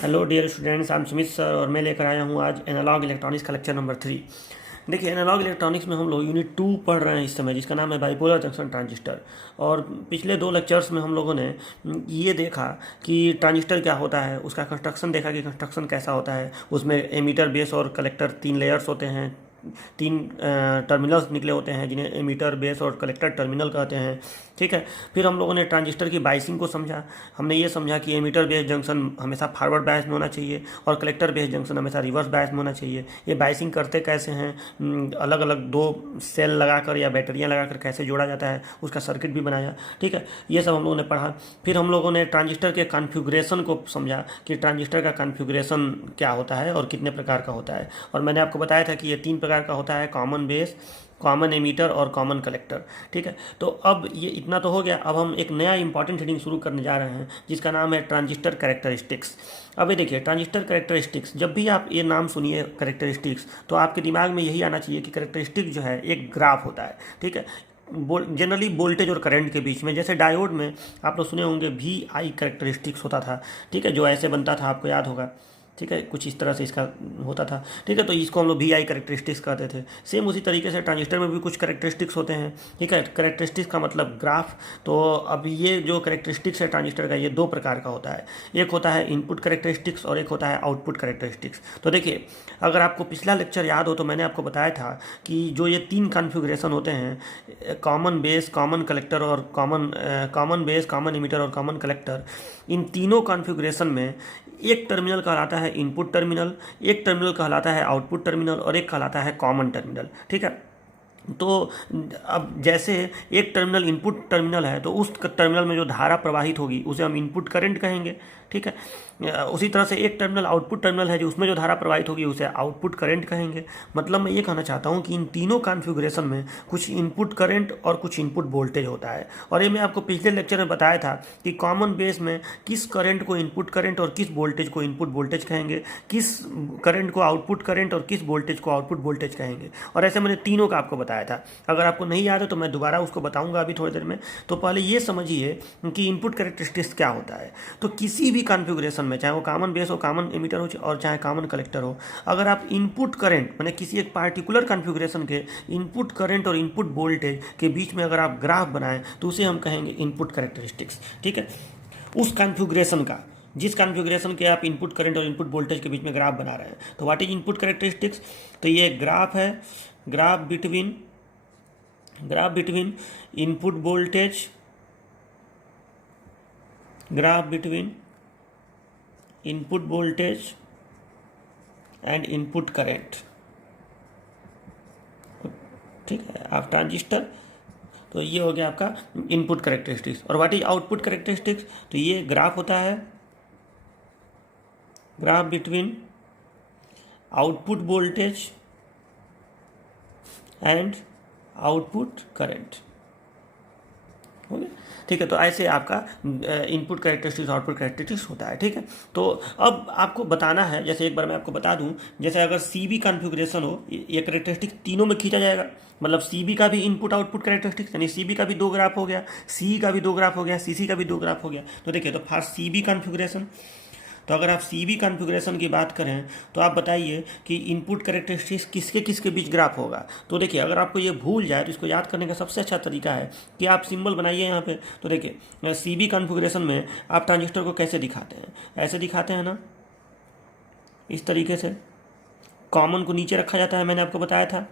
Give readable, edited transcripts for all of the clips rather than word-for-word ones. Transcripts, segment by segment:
Hello dear students, I am Sumit sir और मैं लेकर आया हूँ आज एनालॉग इलेक्ट्रॉनिक्स का लेक्चर नंबर 3। देखिए, एनालॉग इलेक्ट्रॉनिक्स में हम लोग यूनिट 2 पढ़ रहे हैं इस समय, जिसका नाम है बाइपोलर जंक्शन ट्रांजिस्टर। और पिछले 2 लेक्चर्स में हम लोगों ने ये देखा कि ट्रांजिस्टर क्या होता है, उसका कंस्ट्रक्शन देखा कि कंस्ट्रक्शन कैसा होता है। उसमें एमीटर, बेस और कलेक्टर 3 लेयर्स होते हैं, 3 टर्मिनल्स निकले होते हैं जिन्हें एमीटर, बेस और कलेक्टर टर्मिनल कहते हैं। ठीक है। फिर हम लोगों ने ट्रांजिस्टर की बाइसिंग को समझा। हमने ये समझा कि एमीटर बेस जंक्शन हमेशा फॉरवर्ड बायस में होना चाहिए और कलेक्टर बेस जंक्शन हमेशा रिवर्स बायस में होना चाहिए। ये बाइसिंग करते कैसे हैं, अलग अलग 2 सेल लगाकर या बैटरियाँ लगाकर कैसे जोड़ा जाता है, उसका सर्किट भी बनाया। ठीक है, ये सब हम लोगों ने पढ़ा। फिर हम लोगों ने ट्रांजिस्टर के कॉन्फ़िगरेशन को समझा कि ट्रांजिस्टर का कॉन्फ़िगरेशन क्या होता है और कितने प्रकार का होता है। और मैंने आपको बताया था कि ये 3 प्रकार का होता है: कॉमन बेस, कॉमन एमीटर और कॉमन कलेक्टर। ठीक है। तो अब ये इतना तो हो गया। अब हम एक नया इंपॉर्टेंट हेडिंग शुरू करने जा रहे हैं जिसका नाम है ट्रांजिस्टर कैरेक्टरिस्टिक्स। अब ये देखिए, ट्रांजिस्टर कैरेक्टरिस्टिक्स, जब भी आप ये नाम सुनिए कैरेक्टरिस्टिक्स, तो आपके दिमाग में यही आना चाहिए कि कैरेक्टरिस्टिक जो है एक ग्राफ होता है। ठीक है। जनरली वोल्टेज और करंट के बीच में, जैसे डायोड में आप लोग सुने होंगे वी आई कैरेक्टरिस्टिक्स होता था। ठीक है, जो ऐसे बनता था, आपको याद होगा। ठीक है, कुछ इस तरह से इसका होता था। ठीक है, तो इसको हम लोग वी आई करेक्टरिस्टिक्स कहते थे। सेम उसी तरीके से ट्रांजिस्टर में भी कुछ करेक्टरिस्टिक्स होते हैं। ठीक है, करेक्टरिस्टिक्स का मतलब ग्राफ। तो अब ये जो करेक्टरिस्टिक्स है ट्रांजिस्टर का, ये 2 प्रकार का होता है। एक होता है इनपुट करेक्टरिस्टिक्स और एक होता है आउटपुट करेक्टरिस्टिक्स। तो देखिए, अगर आपको पिछला लेक्चर याद हो तो मैंने आपको बताया था कि जो ये 3 कॉन्फ़िगरेशन होते हैं, कॉमन बेस, कॉमन कलेक्टर और कॉमन बेस, कॉमन इमीटर और कॉमन कलेक्टर, इन तीनों कॉन्फ़िगरेशन में एक टर्मिनल कहलाता है इनपुट टर्मिनल, एक टर्मिनल कहलाता है आउटपुट टर्मिनल और एक कहलाता है कॉमन टर्मिनल। ठीक है। तो अब जैसे एक टर्मिनल इनपुट टर्मिनल है तो उस टर्मिनल में जो धारा प्रवाहित होगी उसे हम इनपुट करंट कहेंगे। ठीक है। उसी तरह से एक टर्मिनल आउटपुट टर्मिनल है, जो उसमें जो धारा प्रवाहित होगी उसे आउटपुट करंट कहेंगे। मतलब मैं ये कहना चाहता हूँ कि इन तीनों कॉन्फ़िगरेशन में कुछ इनपुट करंट और कुछ इनपुट वोल्टेज होता है। और ये मैं आपको पिछले लेक्चर में बताया था कि कॉमन बेस में किस करंट को इनपुट करंट और किस वोल्टेज को इनपुट वोल्टेज कहेंगे, किस करंट को आउटपुट करंट और किस वोल्टेज को आउटपुट वोल्टेज कहेंगे। और ऐसे मैंने तीनों का आपको बताया था। अगर आपको नहीं याद है तो मैं दोबारा उसको बताऊंगा अभी थोड़ी देर में। तो पहले ये समझिए कि इनपुट कैरेक्टरिस्टिक्स क्या होता है। तो किसी भी कॉन्फ़िगरेशन में, चाहे वो कॉमन बेस हो, कॉमन एमिटर हो और चाहे कॉमन कलेक्टर हो, अगर आप इनपुट करंट मैंने किसी एक पार्टिकुलर कॉन्फ़िगरेशन के इनपुट करंट और इनपुट वोल्टेज के बीच में अगर आप ग्राफ बनाएं तो उसे हम कहेंगे इनपुट कैरेक्टरिस्टिक्स। ठीक है। उस कॉन्फ़िगरेशन का, जिस कॉन्फ़िगरेशन के आप इनपुट करंट और इनपुट वोल्टेज के बीच में ग्राफ बना रहे हैं, तो व्हाट इज इनपुट कैरेक्टरिस्टिक्स। तो ये ग्राफ है, graph between input voltage, graph between input voltage and input current. ठीक है, आप ट्रांजिस्टर, तो ये हो गया आपका इनपुट कैरेक्टरिस्टिक्स। और व्हाट इज आउटपुट कैरेक्टरिस्टिक्स, तो ये ग्राफ होता है, graph between output voltage and output current. हो गया। ठीक है, तो ऐसे आपका इनपुट कैरेक्टरिस्टिक्स आउटपुट कैरेक्टरिस्टिक्स होता है। ठीक है। तो अब आपको बताना है, जैसे एक बार मैं आपको बता दूं, जैसे अगर सी बी कॉन्फ़िगरेशन हो, ये कैरेक्टरिस्टिक तीनों में खींचा जाएगा। मतलब सी बी का भी इनपुट आउटपुट कैरेक्टरिस्टिक्स, यानी सी बी का भी 2 ग्राफ हो गया, सी का भी 2 ग्राफ हो गया, सी सी का भी 2 ग्राफ हो गया। तो देखिए, तो फर्स्ट सी बी कॉन्फ़िगरेशन। तो अगर आप सी बी कॉन्फ़िगरेशन की बात करें तो आप बताइए कि इनपुट कैरेक्टरिस्टिक्स किसके किसके बीच ग्राफ होगा। तो देखिए, अगर आपको ये भूल जाए तो इसको याद करने का सबसे अच्छा तरीका है कि आप सिंबल बनाइए यहाँ पे। तो देखिए, सी बी कॉन्फ़िगरेशन में आप ट्रांजिस्टर को कैसे दिखाते हैं, ऐसे दिखाते हैं ना, इस तरीके से। कॉमन को नीचे रखा जाता है, मैंने आपको बताया था।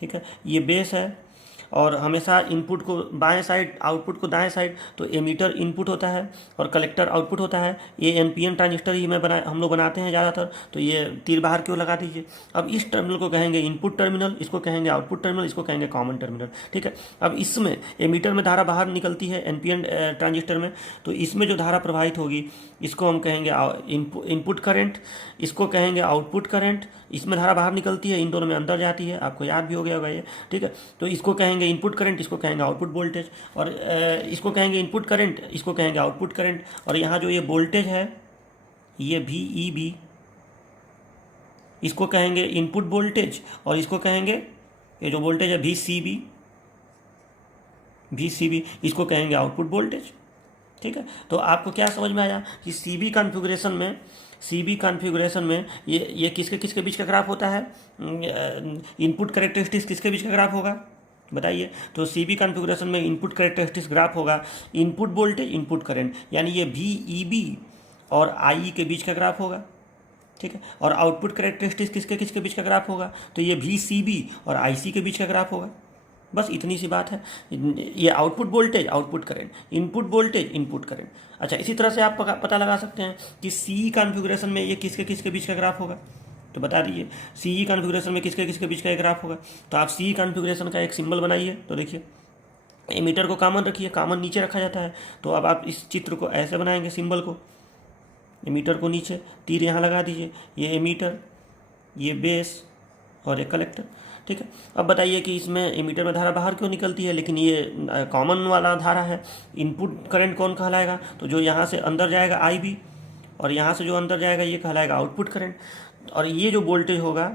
ठीक है, ये बेस है और हमेशा इनपुट को बाएं साइड, आउटपुट को दाएं साइड। तो एमीटर इनपुट होता है और कलेक्टर आउटपुट होता है। ये एनपीएन ट्रांजिस्टर ही हम लोग बनाते हैं ज़्यादातर। तो ये तीर बाहर क्यों लगा दीजिए। अब इस टर्मिनल को कहेंगे इनपुट टर्मिनल, इसको कहेंगे आउटपुट टर्मिनल, इसको कहेंगे कॉमन टर्मिनल। ठीक है। अब इसमें एमीटर में धारा बाहर निकलती है एनपीएन ट्रांजिस्टर में, तो इसमें जो धारा प्रवाहित होगी इसको हम कहेंगे इनपुट करंट, इसको कहेंगे आउटपुट करंट। इसमें धारा बाहर निकलती है, इन दोनों में अंदर जाती है, आपको याद भी हो गया होगा ये। ठीक है। तो इसको कहेंगे इनपुट करंट, इसको कहेंगे आउटपुट वोल्टेज। और इसको कहेंगे इनपुट करंट, इसको कहेंगे आउटपुट करंट। और यहाँ जो ये वोल्टेज है, ये वी ई बी, इसको कहेंगे इनपुट वोल्टेज। और इसको कहेंगे, ये जो वोल्टेज है वी सी बी, इसको कहेंगे आउटपुट वोल्टेज। ठीक है, तो आपको क्या समझ में आया कि सीबी कॉन्फ़िगरेशन में ये किसके किसके बीच का ग्राफ होता है, इनपुट कैरेक्टरिस्टिक्स किसके बीच का ग्राफ होगा बताइए। तो सीबी कॉन्फ़िगरेशन में इनपुट कैरेक्टरिस्टिक्स ग्राफ होगा इनपुट वोल्टेज इनपुट करंट, यानी ये VEB और IE के बीच का ग्राफ होगा, ठीक है। और आउटपुट कैरेक्टरिस्टिक्स किसके किसके बीच का ग्राफ होगा, तो ये VCB और IC के बीच का ग्राफ होगा। बस इतनी सी बात है। ये output voltage output current, input voltage input current. अच्छा, इसी तरह से आप पता लगा सकते हैं कि CE कॉन्फ़िगरेशन में ये किसके किसके बीच का ग्राफ होगा, तो बता दीजिए CE कॉन्फ़िगरेशन में किसके किसके बीच का ग्राफ होगा। तो आप CE कॉन्फ़िगरेशन का एक सिंबल बनाइए, तो देखिए एमीटर को कॉमन रखिए, कॉमन नीचे रखा जाता है। तो अब आप इस चित्र को ऐसे बनाएंगे, सिंबल को, एमीटर को नीचे तीर यहाँ लगा दीजिए, ये एमीटर, ये बेस और ये कलेक्टर, ठीक है। अब बताइए कि इसमें एमीटर में धारा बाहर क्यों निकलती है, लेकिन ये कॉमन वाला धारा है। इनपुट करंट कौन कहलाएगा, तो जो यहाँ से अंदर जाएगा IB, और यहाँ से जो अंदर जाएगा ये कहलाएगा आउटपुट करंट। और ये जो वोल्टेज होगा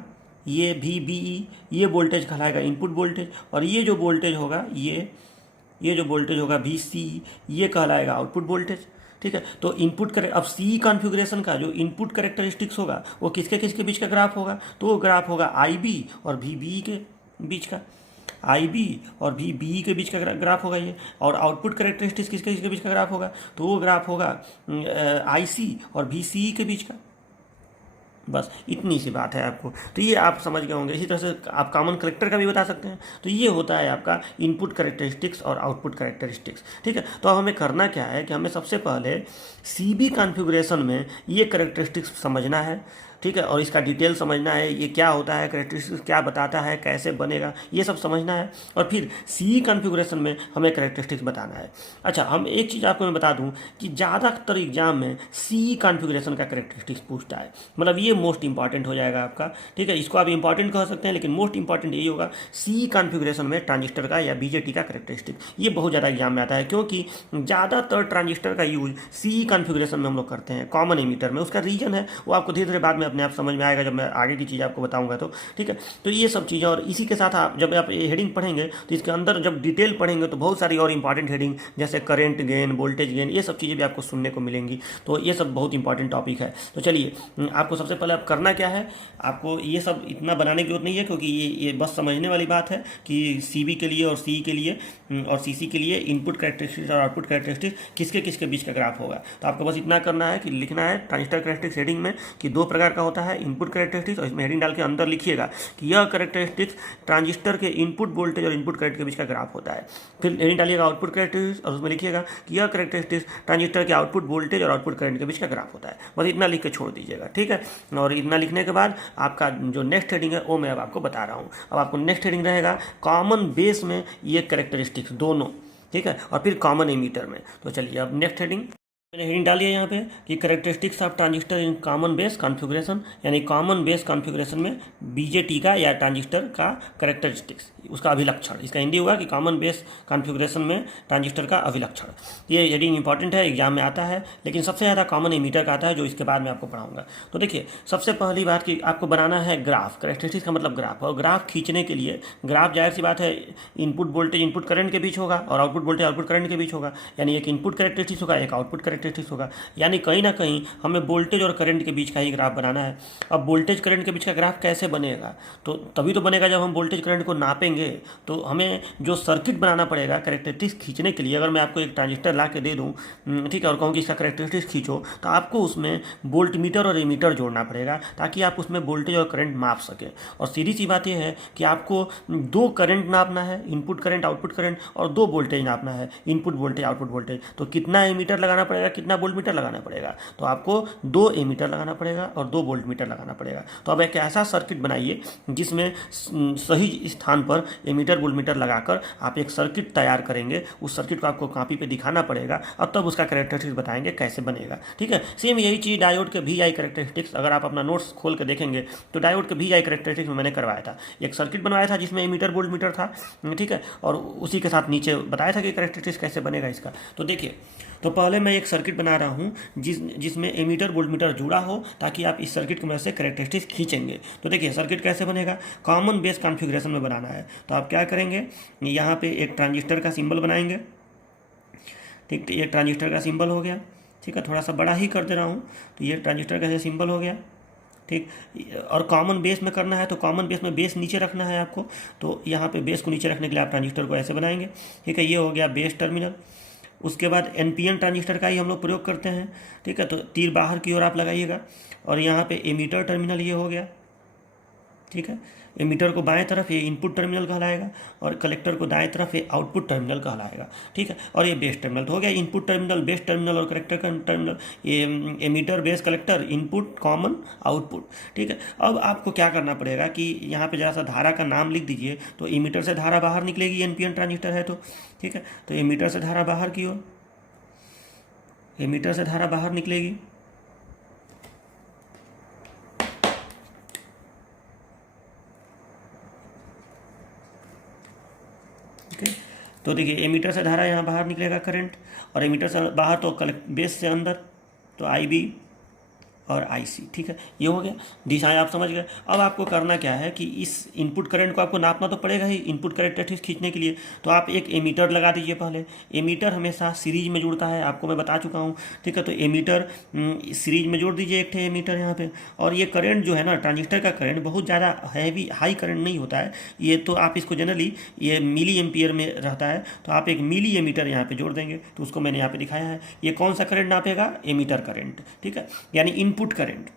ये VBE, ये वोल्टेज कहलाएगा इनपुट वोल्टेज। और ये जो वोल्टेज होगा ये जो वोल्टेज होगा VCE, ये कहलाएगा आउटपुट वोल्टेज, ठीक है। तो इनपुट करे, अब CE कॉन्फ़िगरेशन का जो इनपुट कैरेक्टरिस्टिक्स होगा वो किसके किसके बीच का ग्राफ होगा, तो वो ग्राफ होगा IB और VBE के बीच का, IB और VBE के बीच का ग्राफ होगा ये। और आउटपुट कैरेक्टरिस्टिक्स किसके किसके बीच का ग्राफ होगा, तो वो ग्राफ होगा IC और VCE के बीच का। बस इतनी सी बात है आपको, तो ये आप समझ गए होंगे। इसी तरह से आप कॉमन कलेक्टर का भी बता सकते हैं। तो ये होता है आपका इनपुट कैरेक्टरिस्टिक्स और आउटपुट कैरेक्टरिस्टिक्स, ठीक है। तो अब हमें करना क्या है कि हमें सबसे पहले CB कॉन्फ़िगरेशन में ये कैरेक्टरिस्टिक्स समझना है, ठीक है, और इसका डिटेल समझना है, ये क्या होता है, कैरेक्टरिस्टिक्स क्या बताता है, कैसे बनेगा, ये सब समझना है। और फिर CE कॉन्फ़िगरेशन में हमें कैरेक्टरिस्टिक्स बताना है। अच्छा, हम एक चीज़ आपको मैं बता दूं कि ज़्यादातर एग्जाम में CE कॉन्फ़िगरेशन का कैरेक्टरिस्टिक्स पूछता है, मतलब ये मोस्ट इंपॉर्टेंट हो जाएगा आपका, ठीक है। इसको आप इंपॉर्टेंट कह सकते हैं, लेकिन मोस्ट इंपॉर्टेंट यही होगा CE कॉन्फ़िगरेशन में ट्रांजिस्टर का या BJT का कैरेक्टरिस्टिक, ये बहुत ज़्यादा एग्जाम में आता है, क्योंकि ज़्यादातर ट्रांजिस्टर का यूज CE कॉन्फ़िगरेशन में हम लोग करते हैं, कॉमन एमीटर में। उसका रीजन है वो आपको धीरे धीरे बाद में अपने आप समझ में आएगा, जब मैं आगे की चीज़ आपको बताऊंगा, तो ठीक है। तो ये सब चीज़ें, और इसी के साथ आप जब आप ये हेडिंग पढ़ेंगे तो इसके अंदर जब डिटेल पढ़ेंगे तो बहुत सारी और इंपॉर्टेंट हेडिंग, जैसे करंट गेन, वोल्टेज गेन, ये सब चीज़ें भी आपको सुनने को मिलेंगी। तो ये सब बहुत इंपॉर्टेंट टॉपिक है। तो चलिए, आपको सबसे पहले आप करना क्या है, आपको ये सब इतना बनाने की जरूरत नहीं है, क्योंकि ये बस समझने वाली बात है कि CB के लिए और CE के लिए और CC के लिए इनपुट कैरेक्टरिस्टिक्स और आउटपुट कैरेक्टरिस्टिक्स किसके किसके बीच का ग्राफ होगा। तो आपको बस इतना करना है कि लिखना है ट्रांजिस्टर कैरेक्टरिस्टिक्स हेडिंग में कि 2 प्रकार का होता है, इनपुट कैरेक्टरिस्टिक्स, और इसमें हेडिंग डाल के अंदर लिखिएगा कि यह कैरेक्टरिस्टिक्स ट्रांजिस्टर के इनपुट वोल्टेज और इनपुट करंट के बीच का ग्राफ होता है। फिर हेडिंग डालिएगा आउटपुट कैरेक्टरिस्टिक्स, और उसमें लिखिएगा कि यह कैरेक्टरिस्टिक्स ट्रांजिस्टर के आउटपुट वोल्टेज और आउटपुट करंट के बीच का ग्राफ होता है। बस इतना लिख के छोड़ दीजिएगा, ठीक है। और इतना लिखने के बाद आपका जो नेक्स्ट हेडिंग है वो मैं अब आपको बता रहा हूँ। अब आपको नेक्स्ट हेडिंग रहेगा कॉमन बेस में ये कैरेक्टरिस्टिक्स दोनों, ठीक है, और फिर कॉमन एमीटर में। तो चलिए अब नेक्स्ट हेडिंग मैंने हेडिंग डाली है यहाँ पे कि characteristics of transistor in common base configuration, यानी कॉमन बेस कॉन्फ़िगरेशन में BJT का या ट्रांजिस्टर का कैरेक्टरिस्टिक्स, उसका अभिलक्षण। इसका हिंदी होगा कि कॉमन बेस कॉन्फ़िगरेशन में ट्रांजिस्टर का अभिलक्षण। ये हेडिंग इंपॉर्टेंट है, एग्जाम में आता है, लेकिन सबसे ज़्यादा कॉमन एमीटर का आता है, जो इसके बाद में आपको पढ़ाऊंगा। तो देखिए, सबसे पहली बात कि आपको बनाना है ग्राफ। कैरेक्टरिस्टिक्स का मतलब ग्राफ, और ग्राफ खींचने के लिए, ग्राफ जाहिर सी बात है इनपुट वोल्टेज इनपुट करंट के बीच होगा और आउटपुट वोल्टेज आउटपुट करंट के बीच होगा, यानी एक इनपुट कैरेक्टरिस्टिक्स होगा, एक आउटपुट कैरेक्टरिस्टिक्स होगा, यानी कहीं ना कहीं हमें वोल्टेज और करंट के बीच का ही ग्राफ बनाना है। अब वोल्टेज करंट के बीच का ग्राफ कैसे बनेगा, तो तभी तो बनेगा जब हम वोल्टेज करंट को नापेंगे। तो हमें जो सर्किट बनाना पड़ेगा कैरेक्टरिस्टिक्स खींचने के लिए, अगर मैं आपको एक ट्रांजिस्टर ला के दे दूँ, ठीक है, और कहूँ कि इसका कैरेक्टरिस्टिक्स खींचो, तो आपको उसमें वोल्ट मीटर और एमीटर जोड़ना पड़ेगा ताकि आप उसमें वोल्टेज और करंट माप सकें। और सीधी सी बात यह है कि आपको 2 करंट नापना है, इनपुट करंट आउटपुट करंट, और 2 वोल्टेज नापना है, इनपुट वोल्टेज आउटपुट वोल्टेज। तो कितना एमीटर लगाना पड़ेगा, कितना वोल्ट मीटर लगाना पड़ेगा, तो आपको 2 एमीटर लगाना पड़ेगा और 2 वोल्ट मीटर लगाना पड़ेगा। तो अब एक ऐसा सर्किट बनाइए जिसमें सही स्थान पर एमीटर वोल्ट मीटर लगाकर आप एक सर्किट तैयार करेंगे। उस सर्किट को आपको कॉपी पे दिखाना पड़ेगा और तब उसका कैरेक्टरिस्टिक्स बताएंगे कैसे बनेगा, ठीक है। सेम यही चीज़ डायोड के VI कैरेक्टरिस्टिक्स, अगर आप अपना नोट्स खोल के देखेंगे तो डायोड के VI कैरेक्टरिस्टिक्स में मैंने करवाया था, एक सर्किट बनवाया था जिसमें एमीटर वोल्ट मीटर था, ठीक है, और उसी के साथ नीचे बताया था कि कैरेक्टरिस्टिक्स कैसे बनेगा इसका। तो देखिए, तो पहले मैं एक सर्किट बना रहा हूँ जिसमें एमीटर वोल्ट मीटर जुड़ा हो, ताकि आप इस सर्किट की मदद से कैरेक्टरिस्टिक्स खींचेंगे। तो देखिए सर्किट कैसे बनेगा, कॉमन बेस कॉन्फ़िगरेशन में बनाना है। तो आप क्या करेंगे, यहाँ पे एक ट्रांजिस्टर का सिंबल बनाएंगे, ठीक, तो ये ट्रांजिस्टर का सिंबल हो गया। ठीक है, थोड़ा सा बड़ा ही कर दे रहा हूँ, तो ये ट्रांजिस्टर का सिंबल हो गया। ठीक, और कॉमन बेस में करना है तो कॉमन बेस में बेस नीचे रखना है आपको, तो यहाँ पे बेस को नीचे रखने के लिए आप ट्रांजिस्टर को ऐसे बनाएंगे। ठीक है, ये हो गया बेस टर्मिनल। उसके बाद एनपीएन ट्रांजिस्टर का ही हम लोग प्रयोग करते हैं। ठीक है, तो तीर बाहर की ओर आप लगाइएगा, और यहाँ पे एमीटर टर्मिनल ये हो गया। ठीक है, एमीटर को बाएं तरफ ये इनपुट टर्मिनल कहलाएगा, और कलेक्टर को दाएं तरफ ये आउटपुट टर्मिनल कहलाएगा। ठीक है, और ये बेस टर्मिनल तो हो गया, इनपुट टर्मिनल, बेस टर्मिनल और कलेक्टर का टर्मिनल, ये emitter, base, collector, input, common, output. ठीक है, अब आपको क्या करना पड़ेगा कि यहाँ पे जरा सा धारा का नाम लिख दीजिए, तो एमीटर से धारा बाहर निकलेगी, एनपीएन ट्रांजिस्टर है तो। ठीक है, तो एमीटर से धारा बाहर की ओर, एमीटर से धारा बाहर निकलेगी। ठीक है, तो देखिए एमीटर से धारा यहाँ बाहर निकलेगा करंट, और एमीटर से बाहर तो बेस से अंदर, तो आई बी और IC। ठीक है, ये हो गया, दिशाएं आप समझ गए। अब आपको करना क्या है कि इस इनपुट करंट को आपको नापना तो पड़ेगा ही, इनपुट करंट खींचने के लिए, तो आप एक एमीटर लगा दीजिए पहले। एमीटर हमेशा सीरीज में जुड़ता है, आपको मैं बता चुका हूँ। ठीक है, तो एमीटर सीरीज में जोड़ दीजिए एक एमीटर यहाँ पे। और ये करंट जो है ना, ट्रांजिस्टर का करंट बहुत ज़्यादा हैवी हाई करंट नहीं होता है ये, तो आप इसको जनरली ये मिली एम्पियर में रहता है, तो आप एक मिली एमीटर यहाँ पे जोड़ देंगे, तो उसको मैंने यहाँ पे दिखाया है। ये कौन सा करंट नापेगा? Ammeter current. ठीक है, यानी इनपुट करंट।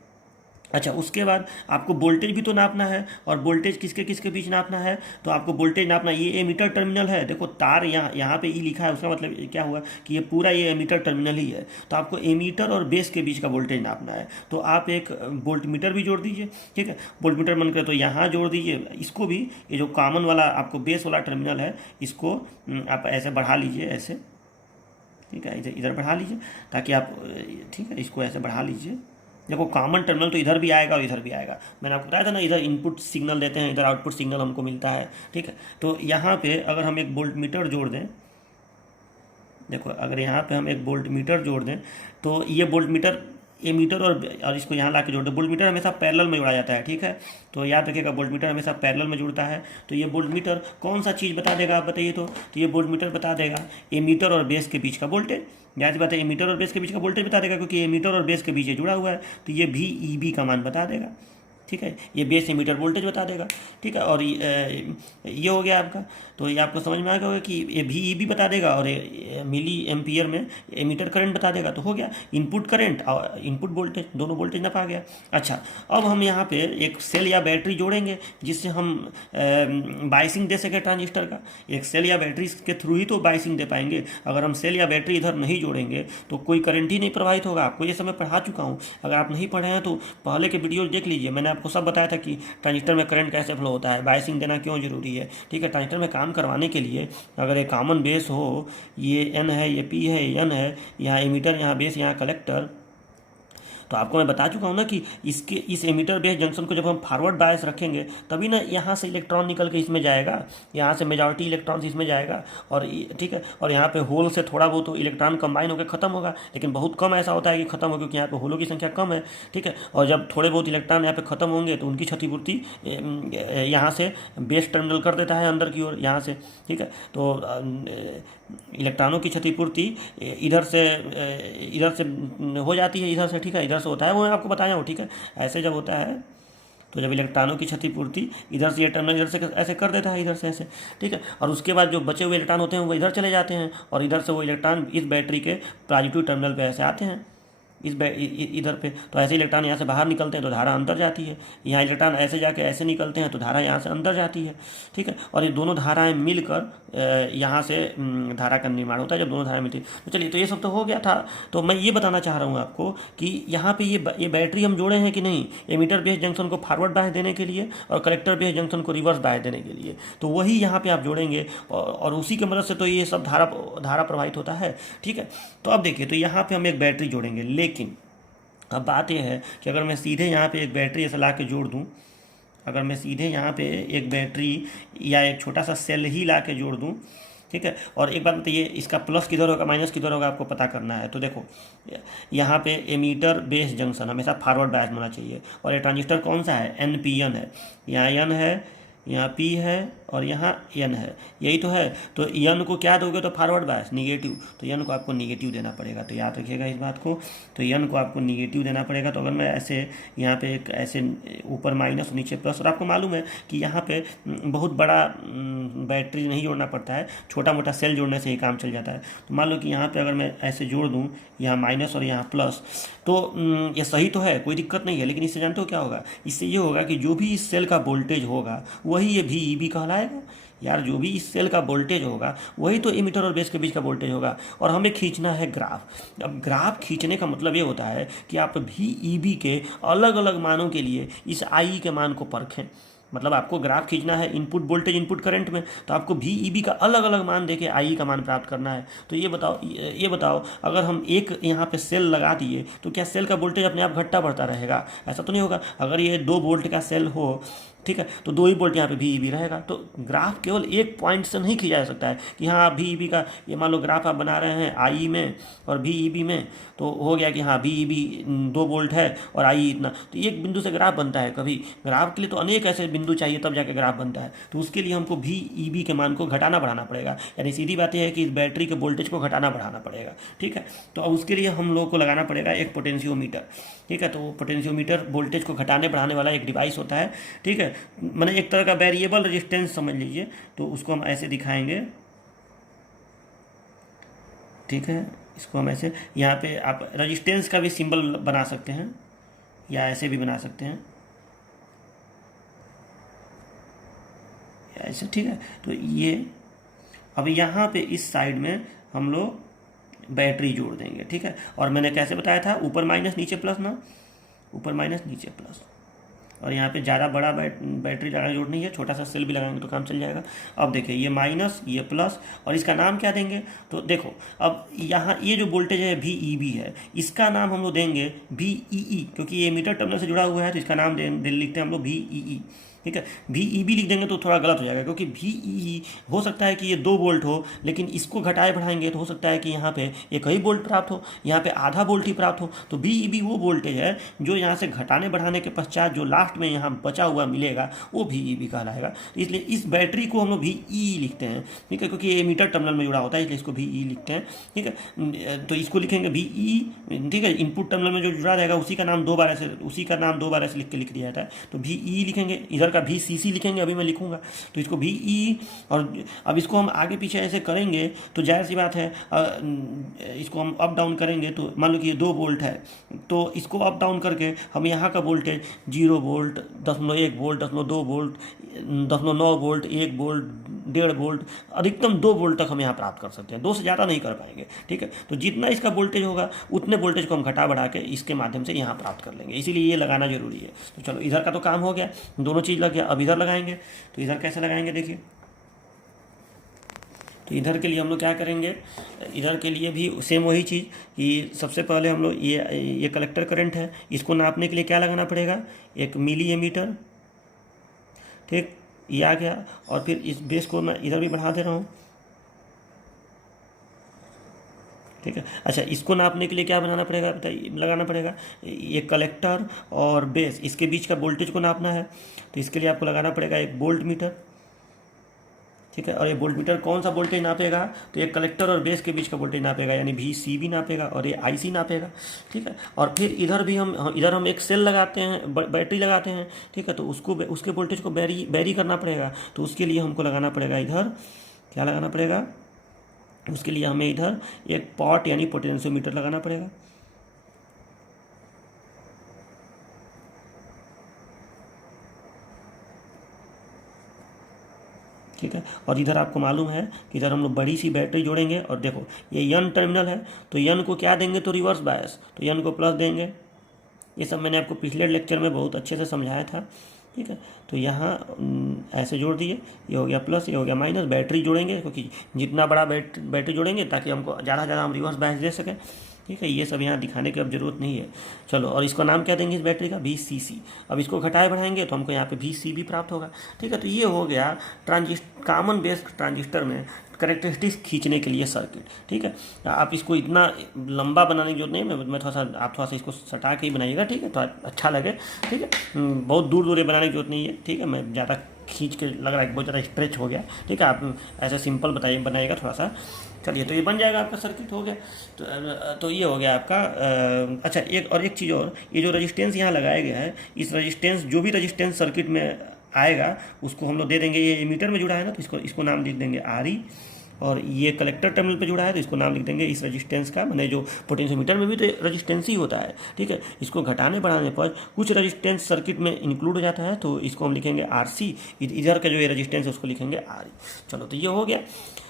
अच्छा, उसके बाद आपको वोल्टेज भी तो नापना है, और वोल्टेज किसके किसके बीच नापना है, तो आपको वोल्टेज नापना, ये एमीटर टर्मिनल है, देखो तार यहाँ पे ई लिखा है, उसका मतलब क्या हुआ कि ये पूरा ये एमीटर टर्मिनल ही है, तो आपको एमीटर और बेस के बीच का वोल्टेज नापना है, तो आप एक वोल्टमीटर भी जोड़ दीजिए। ठीक है, वोल्टमीटर मन करे तो यहाँ जोड़ दीजिए, इसको भी, ये जो कॉमन वाला आपको बेस वाला टर्मिनल है, इसको आप ऐसे बढ़ा लीजिए, ऐसे। ठीक है, इधर बढ़ा लीजिए ताकि आप, ठीक है, इसको ऐसे बढ़ा लीजिए। देखो कॉमन टर्मिनल तो इधर भी आएगा और इधर भी आएगा, मैंने आपको बताया था ना, इधर इनपुट सिग्नल देते हैं, इधर आउटपुट सिग्नल हमको मिलता है। ठीक है, तो यहाँ पे अगर हम एक वोल्टमीटर जोड़ दें, देखो अगर यहाँ पे हम एक वोल्टमीटर जोड़ दें, तो ये वोल्टमीटर एमीटर और इसको यहाँ ला के जोड़ दो। वोल्टमीटर हमेशा पैरेलल में जोड़ा जाता है। ठीक है, तो याद रखिएगा वोल्टमीटर हमेशा पैरेलल में जुड़ता है। तो ये वोल्टमीटर कौन सा चीज़ बता देगा, आप बताइए। तो ये वोल्टमीटर बता देगा एमीटर और बेस के बीच का वोल्टेज। जाहिर बात है एमीटर और बेस के बीच का वोल्टेज बता देगा, क्योंकि एमीटर और बेस के बीच ये जुड़ा हुआ है, तो ये VEB का मान बता देगा। ठीक है, ये बेस एमीटर वोल्टेज बता देगा। ठीक है, और ये हो गया आपका, तो ये आपको समझ में आ गया होगा कि ये VEB बता देगा, और मिली एम्पियर में एमीटर करंट बता देगा, तो हो गया इनपुट करंट और इनपुट वोल्टेज, दोनों वोल्टेज नपा गया। अच्छा, अब हम यहाँ पे एक सेल या बैटरी जोड़ेंगे, जिससे हम बाइसिंग दे सके ट्रांजिस्टर का। एक सेल या बैटरी के थ्रू ही तो बाइसिंग दे पाएंगे। अगर हम सेल या बैटरी इधर नहीं जोड़ेंगे तो कोई करंट ही नहीं प्रवाहित होगा। आपको ये समय पढ़ा चुका हूँ, अगर आप नहीं पढ़े हैं तो पहले के वीडियो देख लीजिए, मैंने आपको सब बताया था कि ट्रांजिस्टर में करंट कैसे फ्लो होता है, बाइसिंग देना क्यों जरूरी है। ठीक है, ट्रांजिस्टर में काम करवाने के लिए अगर एक कॉमन बेस हो, ये N है, ये P है, ये N है, यहाँ एमीटर, यहाँ बेस, यहाँ कलेक्टर, तो आपको मैं बता चुका हूँ ना कि इस एमीटर बेस जंक्शन को जब हम फॉरवर्ड बायस रखेंगे, तभी ना यहाँ से इलेक्ट्रॉन निकल के इसमें जाएगा, यहाँ से मेजॉरिटी इलेक्ट्रॉन्स इसमें जाएगा, और ठीक है, और यहाँ पे होल से थोड़ा बहुत तो इलेक्ट्रॉन कंबाइन होकर खत्म होगा, लेकिन बहुत कम ऐसा होता है कि खत्म हो, क्योंकि यहाँ पे होलों की संख्या कम है। ठीक है, और जब थोड़े बहुत इलेक्ट्रॉन यहाँ पे खत्म होंगे तो उनकी क्षतिपूर्ति यहाँ से बेस टर्मिनल कर देता है अंदर की ओर, यहाँ से। ठीक है, तो इलेक्ट्रॉनों की क्षतिपूर्ति इधर से हो जाती है, इधर से। ठीक है, इधर से होता है, वो मैं आपको बताया हूँ। ठीक है, ऐसे जब होता है तो जब इलेक्ट्रॉनों की क्षतिपूर्ति इधर से ये टर्मिनल इधर से ऐसे कर देता है, इधर से ऐसे। ठीक है, और उसके बाद जो बचे हुए इलेक्ट्रॉन होते हैं वो इधर चले जाते हैं, और इधर से वो इलेक्ट्रॉन इस बैटरी के पॉजिटिव टर्मिनल पे ऐसे आते हैं, इधर पे। तो ऐसे इलेक्ट्रॉन यहाँ से बाहर निकलते हैं तो धारा अंदर जाती है, यहाँ इलेक्ट्रॉन ऐसे जाके ऐसे निकलते हैं तो धारा यहाँ से अंदर जाती है। ठीक है, और ये दोनों धाराएं मिलकर यहाँ से धारा का निर्माण होता है, जब दोनों धाराएं मिलती है। तो चलिए, तो ये सब तो हो गया था। तो मैं ये बताना चाह रहा हूँ आपको कि यहाँ पे ये बैटरी हम जोड़े हैं कि नहीं, एमीटर बेस जंक्शन को फॉरवर्ड बायस देने के लिए और कलेक्टर बेस जंक्शन को रिवर्स बायस देने के लिए, तो वही यहाँ पे आप जोड़ेंगे, और उसी की मदद से तो ये सब धारा प्रवाहित होता है। ठीक है, तो अब देखिए, तो यहाँ पे हम एक बैटरी जोड़ेंगे, लेकिन अब बात यह है कि अगर मैं सीधे यहाँ पे एक बैटरी ऐसा ला के जोड़ दूँ, अगर मैं सीधे यहाँ पे एक बैटरी या एक छोटा सा सेल ही ला के जोड़ दूँ, ठीक है, और एक बात बताइए, इसका प्लस किधर होगा माइनस किधर होगा आपको पता करना है। तो देखो यहाँ पे एमीटर बेस जंक्शन हमेशा फॉरवर्ड बायस होना चाहिए, और ये ट्रांजिस्टर कौन सा है, NPN है, यहाँ N है, यहाँ P है और यहाँ n है, यही तो है। तो n को क्या दोगे तो फॉरवर्ड बायस निगेटिव, तो n को आपको निगेटिव देना पड़ेगा, तो याद रखिएगा इस बात को। तो n को आपको निगेटिव देना पड़ेगा। तो अगर मैं ऐसे यहाँ पे एक ऐसे ऊपर माइनस नीचे प्लस, और आपको मालूम है कि यहाँ पे बहुत बड़ा बैटरी नहीं जोड़ना पड़ता है, छोटा मोटा सेल जोड़ने से ही काम चल जाता है। तो मान लो कि यहाँ पे अगर मैं ऐसे जोड़ दूँ, यहाँ माइनस और यहाँ प्लस, तो ये सही तो है, कोई दिक्कत नहीं है। लेकिन इससे जानते हो क्या होगा, इससे ये होगा कि जो भी इस सेल का वोल्टेज होगा वही ये भी ई बी कहलाएगा। यार जो भी इस सेल का वोल्टेज होगा वही तो एमीटर और बेस के बीच का वोल्टेज होगा। और हमें खींचना है ग्राफ। अब ग्राफ खींचने का मतलब ये होता है कि आप भी ई बी के अलग अलग मानों के लिए इस आई के मान को परखें। मतलब आपको ग्राफ खींचना है इनपुट वोल्टेज इनपुट करंट में, तो आपको भी ई बी का अलग अलग मान देके आई का मान प्राप्त करना है। तो ये बताओ अगर हम एक यहाँ पे सेल लगा दिए तो क्या सेल का वोल्टेज अपने आप घटता बढ़ता रहेगा? ऐसा तो नहीं होगा। अगर ये 2 वोल्ट का सेल हो, ठीक है, तो 2 ही वोल्ट यहाँ पे भी ई बी रहेगा। तो ग्राफ केवल एक पॉइंट से नहीं खींचा जा सकता है कि हाँ भी ई बी का, ये मान लो ग्राफ आप बना रहे हैं आई में और भी ई बी में, तो हो गया कि हाँ भी ई बी 2 वोल्ट है और आई इतना, तो एक बिंदु से ग्राफ बनता है। कभी ग्राफ के लिए तो अनेक ऐसे बिंदु चाहिए तब जाके ग्राफ बनता है। तो उसके लिए हमको भी ई बी के मान को घटाना बढ़ाना पड़ेगा। यानी सीधी बात यह है कि इस बैटरी के वोल्टेज को घटाना बढ़ाना पड़ेगा, ठीक है। तो अब उसके लिए हम लोग को लगाना पड़ेगा एक पोटेंशियोमीटर, ठीक है। तो पोटेंशियोमीटर वोल्टेज को घटाने बढ़ाने वाला एक डिवाइस होता है, ठीक है। मैंने एक तरह का वेरिएबल रेजिस्टेंस समझ लीजिए। तो उसको हम ऐसे दिखाएंगे, ठीक है। इसको हम ऐसे, यहाँ पे आप रेजिस्टेंस का भी सिंबल बना सकते हैं या ऐसे भी बना सकते हैं, ऐसे, ठीक है। तो ये अब यहाँ पे इस साइड में हम लोग बैटरी जोड़ देंगे, ठीक है। और मैंने कैसे बताया था, ऊपर माइनस नीचे प्लस ना, ऊपर माइनस नीचे प्लस। और यहाँ पे ज़्यादा बड़ा बैटरी ज़्यादा जोड़नी है, छोटा सा सेल भी लगाएंगे तो काम चल जाएगा। अब देखिए ये माइनस ये प्लस, और इसका नाम क्या देंगे? तो देखो अब यहाँ ये जो वोल्टेज है वी ई बी है, इसका नाम हम लोग देंगे वी ई ई, क्योंकि ये मीटर टर्मिनल से जुड़ा हुआ है। तो इसका नाम लिखते हैं हम लोग वी ई ई, ठीक है। भी ई बी लिख देंगे तो थोड़ा गलत हो जाएगा, क्योंकि भी ई हो सकता है कि ये 2 वोल्ट हो, लेकिन इसको घटाए बढ़ाएंगे तो हो सकता है कि यहाँ पे 1 ही वोल्ट प्राप्त हो, यहाँ पे आधा वोल्ट ही प्राप्त हो। तो भी ई बी वो वोल्टेज है जो यहाँ से घटाने बढ़ाने के पश्चात जो लास्ट में यहाँ बचा हुआ मिलेगा वो भी ई बी कहलाएगा। इसलिए इस बैटरी को हम लोग भी ई लिखते हैं, ठीक है, क्योंकि ये मीटर टर्मिनल में जुड़ा होता है, इसलिए इसको भी ई लिखते हैं, ठीक है। तो इसको लिखेंगे भी ई, ठीक है। इनपुट टर्मिनल में जो जुड़ा रहेगा उसी का नाम 2 बार ऐसे लिख दिया जाता है। तो भी ई लिखेंगे, इधर का भी सी सी लिखेंगे, अभी मैं लिखूंगा। तो इसको भी ई, और अब इसको हम आगे पीछे ऐसे करेंगे तो जाहिर सी बात है इसको हम अप डाउन करेंगे। तो मान लो कि ये 2 वोल्ट है, तो इसको अप डाउन करके हम यहाँ का voltage 0 volt, 0.1 volt, 0.2 volt, 0.9 volt, 1 volt, 1.5 volt, अधिकतम 2 वोल्ट तक हम यहाँ प्राप्त कर सकते हैं। 2 से ज़्यादा नहीं कर पाएंगे, ठीक है। तो जितना इसका वोल्टेज होगा उतने वोल्टेज को हम घटा बढ़ा के इसके माध्यम से यहाँ प्राप्त कर लेंगे, इसीलिए ये लगाना जरूरी है। तो चलो इधर का तो काम हो गया, दोनों चीज़ लग गया। अब इधर लगाएंगे, तो इधर कैसे लगाएंगे देखिए। तो इधर के लिए हम लोग क्या करेंगे, इधर के लिए भी सेम वही चीज़ कि सबसे पहले हम लोग ये कलेक्टर करंट है, इसको नापने के लिए क्या लगाना पड़ेगा, एक मिली एमीटर, ठीक, ये आ गया। और फिर इस बेस को मैं इधर भी बढ़ा दे रहा हूँ, ठीक है। अच्छा, इसको नापने के लिए क्या बनाना पड़ेगा बताइए, लगाना पड़ेगा ये कलेक्टर और बेस, इसके बीच का वोल्टेज को नापना है। तो इसके लिए आपको लगाना पड़ेगा एक वोल्ट मीटर, ठीक है। और ये वोल्ट मीटर कौन सा वोल्टेज नापेगा, तो ये कलेक्टर और बेस के बीच का वोल्टेज नापेगा, यानी भी सी बी नापेगा और ये आई सी नापेगा, ठीक है। और फिर इधर भी हम एक सेल लगाते हैं, बैटरी लगाते हैं, ठीक है। तो उसके वोल्टेज को बैरी करना पड़ेगा। तो उसके लिए हमको लगाना पड़ेगा इधर, क्या लगाना पड़ेगा, उसके लिए हमें इधर एक पॉट यानी पोटेंशियोमीटर लगाना पड़ेगा, ठीक है। और इधर आपको मालूम है कि इधर हम लोग बड़ी सी बैटरी जोड़ेंगे। और देखो ये यन टर्मिनल है, तो यन को क्या देंगे, तो रिवर्स बायस, तो यन को प्लस देंगे। ये सब मैंने आपको पिछले लेक्चर में बहुत अच्छे से समझाया था, ठीक है। तो यहाँ ऐसे जोड़ दिए, ये हो गया प्लस, ये हो गया माइनस। बैटरी जोड़ेंगे क्योंकि जितना बड़ा बैटरी जोड़ेंगे ताकि हमको ज़्यादा से ज़्यादा हम रिवर्स बायस दे सकें, ठीक है। ये सब यहाँ दिखाने की अब जरूरत नहीं है। चलो, और इसका नाम क्या देंगे इस बैटरी का, भी सी सी। अब इसको घटाए बढ़ाएंगे तो हमको यहाँ पे भी सी भी प्राप्त होगा, ठीक है। तो ये हो गया कॉमन बेस ट्रांजिस्टर में करेक्टरिस्टिक्स खींचने के लिए सर्किट। ठीक है, आप इसको इतना लंबा बनाने की जरूरत नहीं है, मैं आप थोड़ा सा इसको सटा के ही बनाइएगा। ठीक है, तो अच्छा लगे। ठीक है, बहुत दूर दूर ये बनाने की जरूरत नहीं है। ठीक है, मैं ज़्यादा खींच के लग रहा है बहुत ज़्यादा स्ट्रेच हो गया। ठीक है, आप ऐसे सिंपल बनाइएगा थोड़ा सा। चलिए, तो ये बन जाएगा, आपका सर्किट हो गया। तो ये हो गया आपका। अच्छा, एक चीज़ और, ये जो रजिस्टेंस यहाँ लगाया गया है, इस रजिस्टेंस, जो भी रजिस्टेंस सर्किट में आएगा उसको हम लोग दे देंगे। ये एमीटर में जुड़ा है ना, तो इसको नाम लिख देंगे RE, और ये कलेक्टर टर्मिनल पे जुड़ा है तो इसको नाम लिख देंगे इस रजिस्टेंस का। मैंने जो पोटेंशियोमीटर में भी तो रजिस्टेंस ही होता है। ठीक है, इसको घटाने बढ़ाने पर कुछ रजिस्टेंस सर्किट में इंक्लूड हो जाता है, तो इसको हम लिखेंगे RC। इधर का जो ये रजिस्टेंस है उसको लिखेंगे RE। चलो, तो ये हो गया।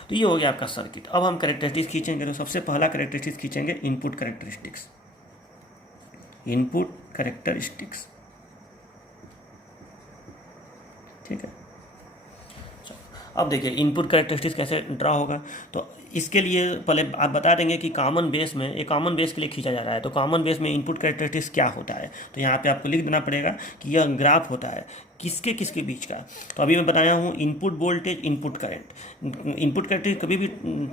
तो ये हो गया आपका सर्किट। अब हम कैरेक्टरिस्टिक्स खींचेंगे। तो सबसे पहला कैरेक्टरिस्टिक्स खींचेंगे इनपुट कैरेक्टरिस्टिक्स। इनपुट कैरेक्टरिस्टिक्स, ठीक है। अब देखिए इनपुट कैरेक्टरिस्टिक्स कैसे ड्रा होगा। तो इसके लिए पहले आप बता देंगे कि कॉमन बेस में, एक कॉमन बेस के लिए खींचा जा रहा है, तो कॉमन बेस में इनपुट कैरेक्टरिस्टिक्स क्या होता है। तो यहाँ पे आपको लिख देना पड़ेगा कि यह ग्राफ होता है किसके किसके बीच का। तो अभी मैं बताया हूँ input voltage, input current. Input current कभी भी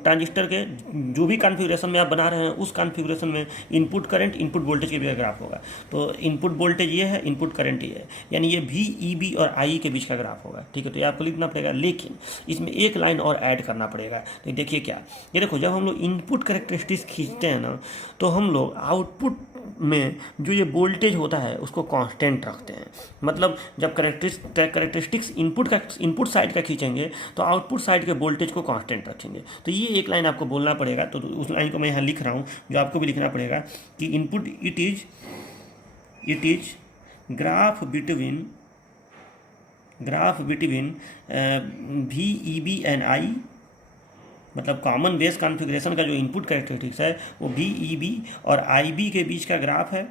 ट्रांजिस्टर के जो भी कॉन्फ़िगरेशन में आप बना रहे हैं उस कॉन्फ़िगरेशन में इनपुट करंट, इनपुट वोल्टेज के भी ग्राफ होगा। तो इनपुट वोल्टेज ये है, इनपुट करंट ये है, यानी ये VEB और IE के बीच का ग्राफ होगा। ठीक है, तो ये आपको लिखना पड़ेगा। लेकिन इसमें एक लाइन और ऐड करना पड़ेगा। तो देखिए क्या, ये देखो, जब हम लोग इनपुट कैरेक्टरिस्टिक्स खींचते हैं ना, तो हम लोग आउटपुट में जो ये वोल्टेज होता है उसको कांस्टेंट रखते हैं। मतलब जब कैरेक्टरिस्टिक्स इनपुट साइड का खींचेंगे तो आउटपुट साइड के वोल्टेज को कांस्टेंट रखेंगे। तो ये एक लाइन आपको बोलना पड़ेगा। तो उस लाइन को मैं यहाँ लिख रहा हूँ, जो आपको भी लिखना पड़ेगा कि input it is graph between VEB and I। मतलब कॉमन बेस कॉन्फ़िगरेशन का जो इनपुट कैरेक्टरिस्टिक्स है वो VEB और IB के बीच का ग्राफ है।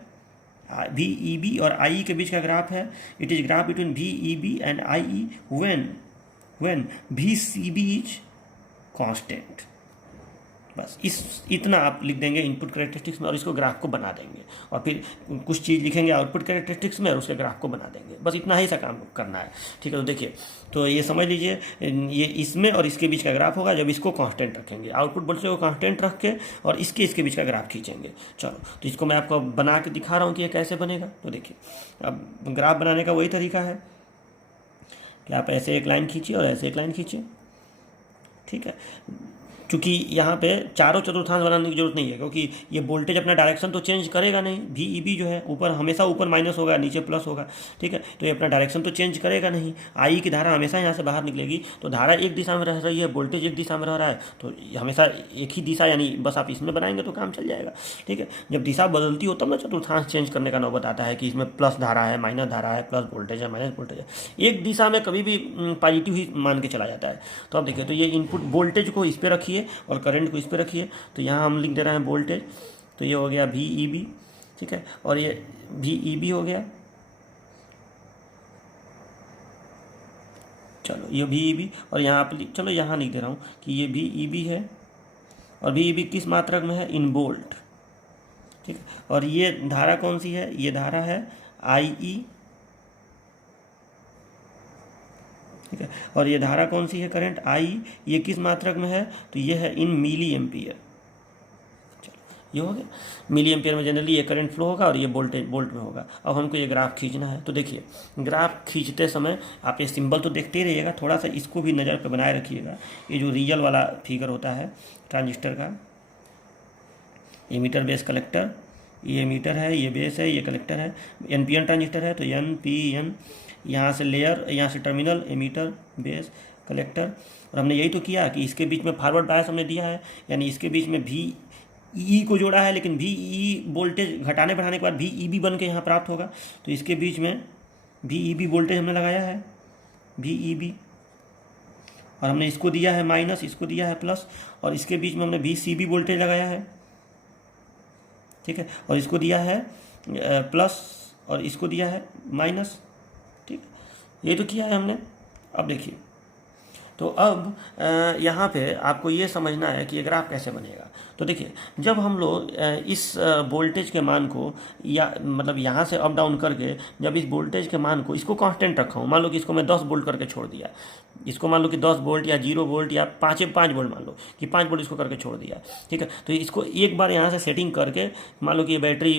VEB और IE के बीच का ग्राफ है। It is graph between VEB and IE when VCB is constant. बस इतना आप लिख देंगे इनपुट कैरेक्टरिस्टिक्स में, और इसको ग्राफ को बना देंगे, और फिर कुछ चीज़ लिखेंगे आउटपुट कैरेक्टरिस्टिक्स में और उसके ग्राफ को बना देंगे। बस इतना ही सा काम करना है। ठीक है, तो देखिए, तो ये समझ लीजिए, ये इसमें और इसके बीच का ग्राफ होगा जब इसको कांस्टेंट रखेंगे, आउटपुट वोल्टेज को कांस्टेंट रख के, और इसके बीच का ग्राफ खींचेंगे। चलो, तो इसको मैं आपको बना के दिखा रहा हूँ कि ये कैसे बनेगा। तो देखिए, अब ग्राफ बनाने का वही तरीका है कि आप ऐसे एक लाइन खींचिए और ऐसे एक लाइन खींचिए। ठीक है, चूँकि यहाँ पे चारों चतुर्थांश बनाने की जरूरत नहीं है, क्योंकि ये वोल्टेज अपना डायरेक्शन तो चेंज करेगा नहीं। VEB जो है ऊपर हमेशा ऊपर माइनस होगा, नीचे प्लस होगा। ठीक है, तो ये अपना डायरेक्शन तो चेंज करेगा नहीं। IE की धारा हमेशा यहाँ से बाहर निकलेगी, तो धारा एक दिशा में रह रही है, वोल्टेज एक दिशा में रह रहा है, तो हमेशा एक ही दिशा, यानी बस आप इसमें बनाएंगे तो काम चल जाएगा। ठीक है, जब दिशा बदलती हो तब ना चतुर्थांश चेंज करने का नौबत आता है कि इसमें प्लस धारा है, माइनस धारा है, प्लस वोल्टेज है, माइनस वोल्टेज है। एक दिशा में कभी भी पॉजिटिव ही मान के चला जाता है। तो अब देखिए, तो ये इनपुट वोल्टेज को इस पर रखिए और करंट इस पे रखिए। तो यहाँ हम लिख दे रहे हैं वोल्टेज, तो ये हो गया VEB। ठीक है, और ये VEB हो गया। चलो, ये VEB, और यहाँ आप चलो यहाँ लिख दे रहा हूँ कि ये VEB है, और VEB किस मात्रक में है, इन वोल्ट। ठीक है, और ये धारा कौन सी है, ये धारा है IE। ठीक है, और ये धारा कौन सी है, करंट I। ये किस मात्रक में है, तो ये है इन मिली एम्पियर। चलो, ये हो गया। मिली एम्पियर में जनरली ये करंट फ्लो होगा और ये वोल्टेज वोल्ट में होगा। अब हमको ये ग्राफ खींचना है। तो देखिए, ग्राफ खींचते समय आप ये सिंबल तो देखते ही रहिएगा, थोड़ा सा इसको भी नज़र पे बनाए रखिएगा। ये जो रियल वाला फिगर होता है ट्रांजिस्टर का, एमीटर बेस कलेक्टर, ये एमीटर है, ये बेस है, ये कलेक्टर है। NPN ट्रांजिस्टर है तो NPN, यहाँ से लेयर, यहाँ से टर्मिनल, एमीटर बेस कलेक्टर। और हमने यही तो किया कि इसके बीच में फॉरवर्ड बायस हमने दिया है, यानी इसके बीच में VEE को जोड़ा है, लेकिन VEE वोल्टेज घटाने बढ़ाने के बाद VEB बन के यहाँ प्राप्त होगा। तो इसके बीच में VEB वोल्टेज हमने लगाया है, VEB, और हमने इसको दिया है माइनस, इसको दिया है प्लस, और इसके बीच में हमने VCB वोल्टेज लगाया है। ठीक है, और इसको दिया है प्लस और इसको दिया है माइनस। ठीक, ये तो किया है हमने। अब देखिए, तो अब यहाँ पे आपको ये समझना है कि ये ग्राफ कैसे बनेगा। तो देखिए, जब हम लोग इस वोल्टेज के मान को या मतलब यहाँ से अप डाउन करके जब इस वोल्टेज के मान को इसको कांस्टेंट रखा हूँ, मान लो कि इसको मैं 10 वोल्ट करके छोड़ दिया, इसको मान लो कि 10 वोल्ट या 0 वोल्ट या 5 वोल्ट, मान लो कि 5 वोल्ट इसको करके छोड़ दिया, ठीक है। तो इसको एक बार यहाँ से सेटिंग करके, मान लो कि ये बैटरी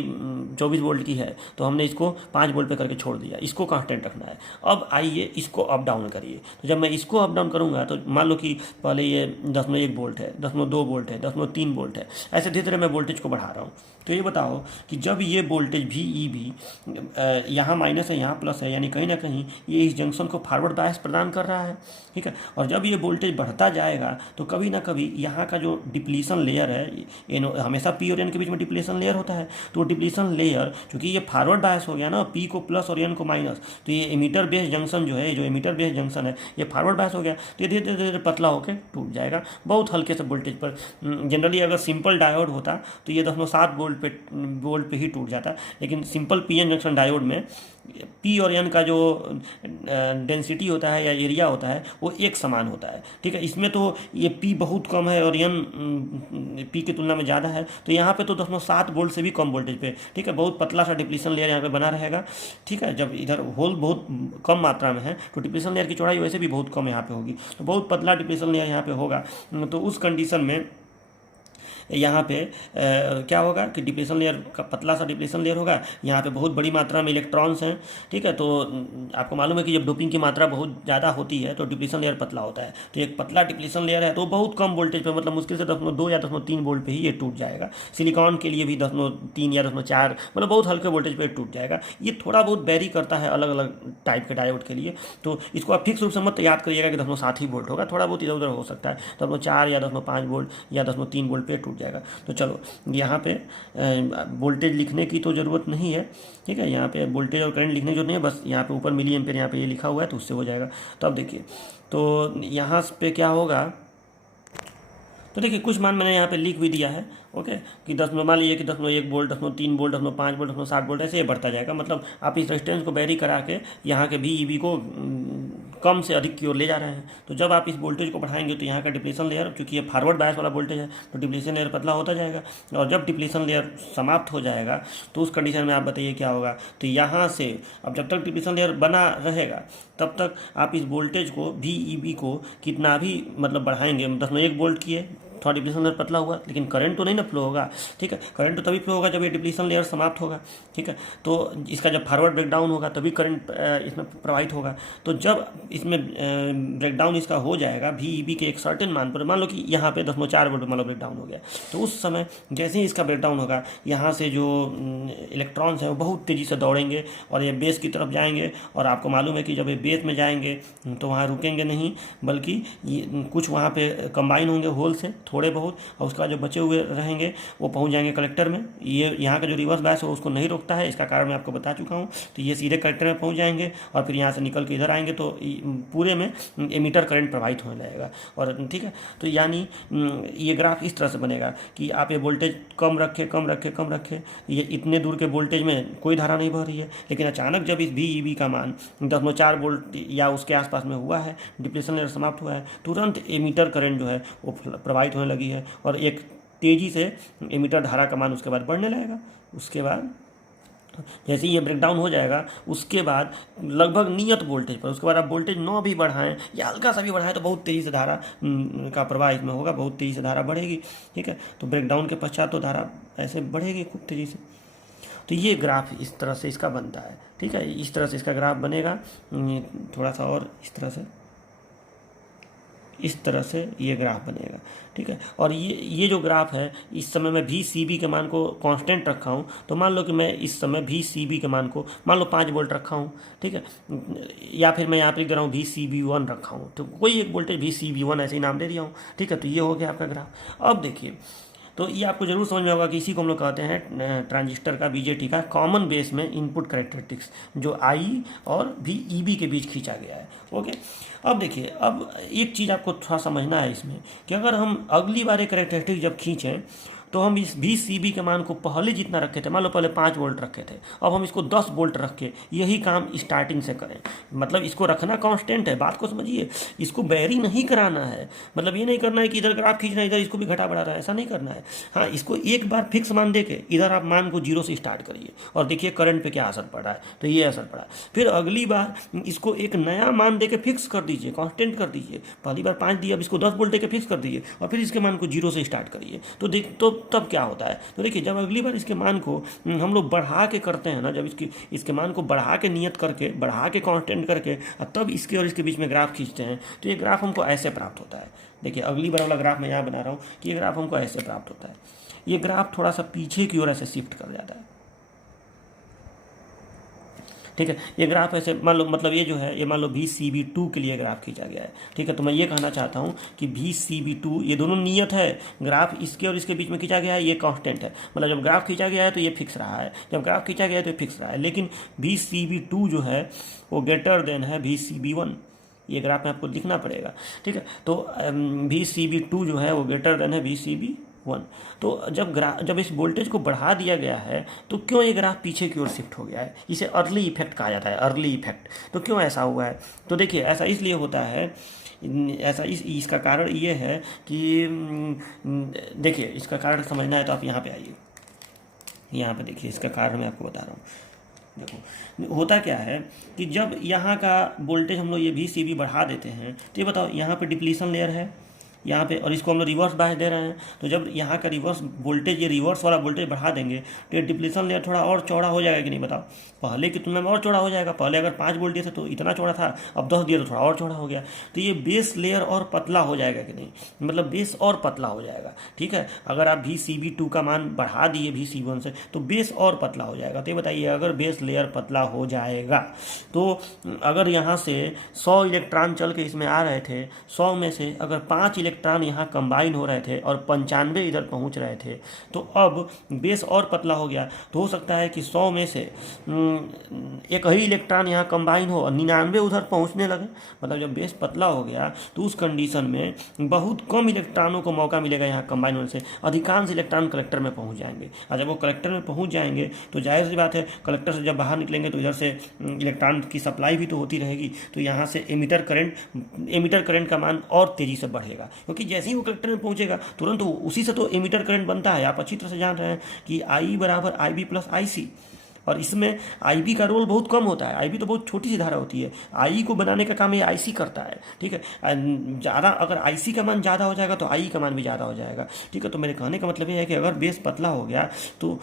24 वोल्ट की है, तो हमने इसको 5 वोल्ट पे करके छोड़ दिया, इसको कांस्टेंट रखना है। अब आइए इसको अप डाउन करिए, तो जब मैं इसको अप डाउन करूँगा तो मान लो कि पहले ये 10.1 वोल्ट है, 10.2 वोल्ट है, 10.3 वोल्ट है, ऐसे धीरे धीरे मैं वोल्टेज को बढ़ा रहा हूँ। तो ये बताओ कि जब ये वोल्टेज वी ई बी यहाँ माइनस है यहाँ प्लस है, यानी कहीं ना कहीं ये इस जंक्शन को फॉरवर्ड बायस प्रदान कर रहा है, ठीक है। और जब ये वोल्टेज बढ़ता जाएगा तो कभी ना कभी यहाँ का जो डिप्लीशन लेयर है, हमेशा पी और एन के बीच में डिप्लीशन लेयर होता है, तो डिप्लीशन लेयर चूंकि ये फॉरवर्ड बायस हो गया ना, पी को प्लस और एन को माइनस, तो ये एमीटर बेस जंक्शन जो है, जो एमीटर बेस जंक्शन है, ये फॉरवर्ड बायस हो गया, तो ये धीरे धीरे पतला होकर टूट जाएगा बहुत हल्के से वोल्टेज पर। जनरली अगर सिंपल डायोड होता तो ये 10.7 वोल्ट पे ही टूट जाता, लेकिन सिंपल पीएन जंक्शन डायोड में पी और एन का जो डेंसिटी होता है या एरिया होता है वो एक समान होता है, ठीक है। इसमें तो ये पी बहुत कम है और एन पी की तुलना में ज़्यादा है, तो यहाँ पे तो 10.7 वोल्ट से भी कम वोल्टेज पे, ठीक है, बहुत पतला सा डिप्लीशन लेयर यहाँ पे बना रहेगा, ठीक है। जब इधर होल बहुत कम मात्रा में है तो डिप्लीशन लेयर की चौड़ाई वैसे भी बहुत कम यहाँ पे होगी, तो बहुत पतला डिप्लीशन लेयर यहाँ पे होगा। तो उस कंडीशन में यहाँ पे क्या होगा कि डिप्लीशन लेयर का पतला सा डिप्लीशन लेयर होगा, यहाँ पे बहुत बड़ी मात्रा में इलेक्ट्रॉन्स हैं, ठीक है। तो आपको मालूम है कि जब डोपिंग की मात्रा बहुत ज़्यादा होती है तो डिप्लीशन लेयर पतला होता है, तो एक पतला डिप्लीशन लेयर है तो बहुत कम वोल्टेज पे, मतलब मुश्किल से 10.2 या 10.3 वोल्ट पे ही ये टूट जाएगा। सिलिकॉन के लिए भी 10.3 या 10.4, मतलब बहुत हल्के वोल्टेज पे टूट जाएगा। ये थोड़ा बहुत वेरी करता है अलग अलग टाइप के डायोड के लिए, तो इसको आप फिक्स रूप से मत याद करिएगा कि 10.7 ही वोल्ट होगा, थोड़ा बहुत इधर उधर हो सकता है, 10.4 या 10.5 वोल्ट या 10.3 वोल्ट पे टूट जाएगा। तो चलो यहाँ पे वोल्टेज लिखने की तो ज़रूरत नहीं है, ठीक है, यहाँ पे वोल्टेज और करंट लिखने की जरूरत नहीं है, बस यहाँ पे ऊपर मिली एम्पेयर यहाँ पे ये लिखा हुआ है तो उससे हो जाएगा। तो अब देखिए, तो यहाँ पे क्या होगा, तो देखिए कुछ मान मैंने यहाँ पे लिख भी दिया है, ओके, कि 10 मान लीजिए कि 10.1 वोल्ट, 10.3 वोल्ट, 10.5 वोल्ट, 10.7 वोल्ट, ऐसे ये बढ़ता जाएगा। मतलब आप इस रेजिस्टेंस को वेरी करा के यहाँ के वी को कम से अधिक की ओर ले जा रहे हैं। तो जब आप इस वोल्टेज को बढ़ाएंगे तो यहाँ का डिप्लीशन लेयर, क्योंकि ये फॉरवर्ड बायस वाला वोल्टेज है, तो डिप्लीशन लेयर पतला होता जाएगा, और जब डिप्लीशन लेयर समाप्त हो जाएगा तो उस कंडीशन में आप बताइए क्या होगा। तो यहाँ से अब जब तक डिप्लीशन लेयर बना रहेगा तब तक आप इस वोल्टेज को वी को कितना भी मतलब बढ़ाएंगे, 10.1 वोल्ट किए, थोड़ा डिप्लीशन लेयर पतला हुआ, लेकिन करंट तो नहीं ना फ्लो होगा, ठीक है। करंट तो तभी फ्लो होगा जब ये डिप्लीशन लेयर समाप्त होगा, ठीक है। तो इसका जब फॉरवर्ड ब्रेकडाउन होगा तभी करंट इसमें प्रवाहित होगा। तो जब इसमें ब्रेकडाउन इसका हो जाएगा वी के एक सर्टेन मान पर, मान लो कि यहाँ पे 10.4 वोल्ट मान लो ब्रेकडाउन हो गया, तो उस समय जैसे ही इसका ब्रेकडाउन होगा यहाँ से जो इलेक्ट्रॉन्स हैं वो बहुत तेज़ी से दौड़ेंगे और ये बेस की तरफ जाएंगे, और आपको मालूम है कि जब ये बेस में जाएंगे तो वहाँ रुकेंगे नहीं, बल्कि कुछ वहाँ पे कंबाइन होंगे होल से थोड़े बहुत, और उसके बाद जो बचे हुए रहेंगे वो पहुंच जाएंगे कलेक्टर में। ये यहाँ का जो रिवर्स बायस है उसको नहीं रोकता है, इसका कारण मैं आपको बता चुका हूँ। तो ये सीधे कलेक्टर में पहुंच जाएंगे और फिर यहाँ से निकल के इधर आएंगे, तो पूरे में एमीटर करंट प्रवाहित होने लगेगा, और ठीक है। तो यानी ये ग्राफ इस तरह से बनेगा कि आप ये वोल्टेज कम रखें, ये इतने दूर के वोल्टेज में कोई धारा नहीं बह रही है, लेकिन अचानक जब इस वी का मान 10.4 वोल्ट या उसके आसपास में हुआ है, डिप्लीशन लेयर समाप्त हुआ है, तुरंत एमीटर करंट जो है वो प्रवाहित होने लगी है, और एक तेज़ी से एमीटर धारा का मान उसके बाद बढ़ने लगेगा। उसके बाद जैसे ही ये ब्रेकडाउन हो जाएगा उसके बाद लगभग नियत वोल्टेज पर, उसके बाद आप वोल्टेज 9 भी बढ़ाएं या हल्का सा भी बढ़ाएं तो बहुत तेज़ी से धारा का प्रवाह इसमें होगा, बहुत तेज़ी से धारा बढ़ेगी, ठीक है। तो ब्रेकडाउन के पश्चात तो धारा ऐसे बढ़ेगी खूब तेज़ी से। तो ये ग्राफ इस तरह से इसका बनता है, ठीक है, इस तरह से इसका ग्राफ बनेगा, थोड़ा सा और इस तरह से ये ग्राफ बनेगा, ठीक है। और ये जो ग्राफ है, इस समय मैं वी के मान को कांस्टेंट रखा हूँ, तो मान लो कि मैं इस समय वी के मान को मान लो 5 वोल्ट रखा हूँ, ठीक है, या फिर मैं यहाँ पर लिख दे रहा हूँ VCV1 रखा हूँ, तो कोई एक वोल्टेज VCV1 ऐसे ही नाम दे दिया हूँ, ठीक है। तो ये हो गया आपका ग्राफ। अब देखिए, तो ये आपको जरूर समझ में होगा कि इसी को हम लोग कहते हैं ट्रांजिस्टर का, बीजेटी का कॉमन बेस में इनपुट कैरेक्टरिस्टिक्स, जो आई और वी के बीच खींचा गया है, ओके। अब देखिए, अब एक चीज़ आपको थोड़ा समझना है इसमें कि अगर हम अगली बार एक कैरेक्टरिस्टिक जब खींचें तो हम इस VCB के मान को पहले जितना रखे थे, मान लो पहले 5 वोल्ट रखे थे, अब हम इसको 10 वोल्ट रख के यही काम स्टार्टिंग से करें। मतलब इसको रखना कांस्टेंट है, बात को समझिए, इसको वेरी नहीं कराना है। मतलब ये नहीं करना है कि इधर ग्राफ खींचना है, इधर इसको भी घटा बढ़ा रहा है, ऐसा नहीं करना है। हाँ, इसको एक बार फिक्स मान दे के इधर आप मान को 0 से स्टार्ट करिए और देखिए करंट पे क्या असर पड़ा है, तो ये असर पड़ा। फिर अगली बार इसको एक नया मान दे के फिक्स कर दीजिए, कांस्टेंट कर दीजिए। पहली बार 5 दिया, अब इसको 10 वोल्ट दे के फिक्स कर दीजिए और फिर इसके मान को 0 से स्टार्ट करिए। तो तब क्या होता है, तो देखिए जब अगली बार इसके मान को हम लोग बढ़ा के करते हैं ना, जब इसके मान को बढ़ा के नियत करके, बढ़ा के कांस्टेंट करके और तब इसके और इसके बीच में ग्राफ खींचते हैं, तो ये ग्राफ हमको ऐसे प्राप्त होता है। देखिए अगली बार वाला ग्राफ मैं यहाँ बना रहा हूँ कि ये ग्राफ हमको ऐसे प्राप्त होता है। ये ग्राफ थोड़ा सा पीछे की ओर ऐसे शिफ्ट कर जाता है, ठीक है। ये ग्राफ ऐसे मान लो, मतलब ये जो है, ये मान लो VCB2 के लिए ग्राफ खींचा गया है, ठीक है। तो मैं ये कहना चाहता हूँ कि VCB2, ये दोनों नियत है, ग्राफ इसके और इसके बीच में खींचा गया है, ये कांस्टेंट है। मतलब जब ग्राफ खींचा गया है तो ये फिक्स रहा है, जब ग्राफ खींचा गया है तो ये फिक्स रहा है। लेकिन VCB2 जो है वो ग्रेटर देन है VCB1, ये ग्राफ में आपको लिखना पड़ेगा, ठीक है। तो VCB2 जो है वो ग्रेटर देन है VCB1। तो जब इस वोल्टेज को बढ़ा दिया गया है तो क्यों ये ग्राफ पीछे की ओर शिफ्ट हो गया है, इसे अर्ली इफेक्ट कहा जाता है, अर्ली इफेक्ट। तो क्यों ऐसा हुआ है, तो देखिए ऐसा इसलिए होता है, ऐसा इसका कारण ये है कि देखिए इसका कारण समझना है तो आप यहाँ पे आइए, यहाँ पे देखिए इसका कारण मैं आपको बता रहा हूँ। देखो होता क्या है कि जब यहाँ का वोल्टेज हम लोग ये VCB बढ़ा देते हैं, तो ये बताओ यहाँ पे डिप्लीशन लेयर है यहाँ पे, और इसको हम लोग रिवर्स बायस दे रहे हैं। तो जब यहाँ का रिवर्स वोल्टेज, ये रिवर्स वाला वोल्टेज बढ़ा देंगे तो ये डिप्लीशन लेयर थोड़ा और चौड़ा हो जाएगा कि नहीं, बताओ। पहले की तुलना में और चौड़ा हो जाएगा। पहले अगर 5 वोल्ट दिए थे तो इतना चौड़ा था, अब 10 दिए तो थोड़ा और चौड़ा हो गया। तो ये बेस लेयर और पतला हो जाएगा कि नहीं, मतलब बेस और पतला हो जाएगा, ठीक है। अगर आप VCB2 का मान बढ़ा दिए VCB1 से तो बेस और पतला हो जाएगा। तो ये बताइए, अगर बेस लेयर पतला हो जाएगा तो अगर यहाँ से 100 इलेक्ट्रॉन चल के इसमें आ रहे थे, 100 में से अगर 5 इलेक्ट्रॉन यहाँ कंबाइन हो रहे थे और 95 इधर पहुँच रहे थे, तो अब बेस और पतला हो गया। तो हो सकता है कि 100 में से एक ही इलेक्ट्रॉन यहाँ कंबाइन हो और 99 उधर पहुँचने लगे। मतलब जब बेस पतला हो गया तो उस कंडीशन में बहुत कम इलेक्ट्रॉनों को मौका मिलेगा यहाँ कंबाइन होने से, अधिकांश इलेक्ट्रॉन कलेक्टर में पहुँच जाएंगे। और जब वो कलेक्टर में पहुँच जाएंगे तो जाहिर सी बात है, कलेक्टर से जब बाहर निकलेंगे तो इधर से इलेक्ट्रॉन की सप्लाई भी तो होती रहेगी, तो यहाँ से एमिटर करंट का मान और तेज़ी से बढ़ेगा, क्योंकि जैसे ही वो कलेक्टर में पहुँचेगा तुरंत उसी से तो एमिटर करंट बनता है। आप अच्छी तरह से जान रहे हैं कि I बराबर IB प्लस IC, और इसमें IB का रोल बहुत कम होता है। IB तो बहुत छोटी सी धारा होती है, I को बनाने का काम ये IC करता है, ठीक है। ज़्यादा अगर IC का मान ज़्यादा हो जाएगा तो I का मान भी ज़्यादा हो जाएगा, ठीक है। तो मेरे कहने का मतलब ये है कि अगर बेस पतला हो गया तो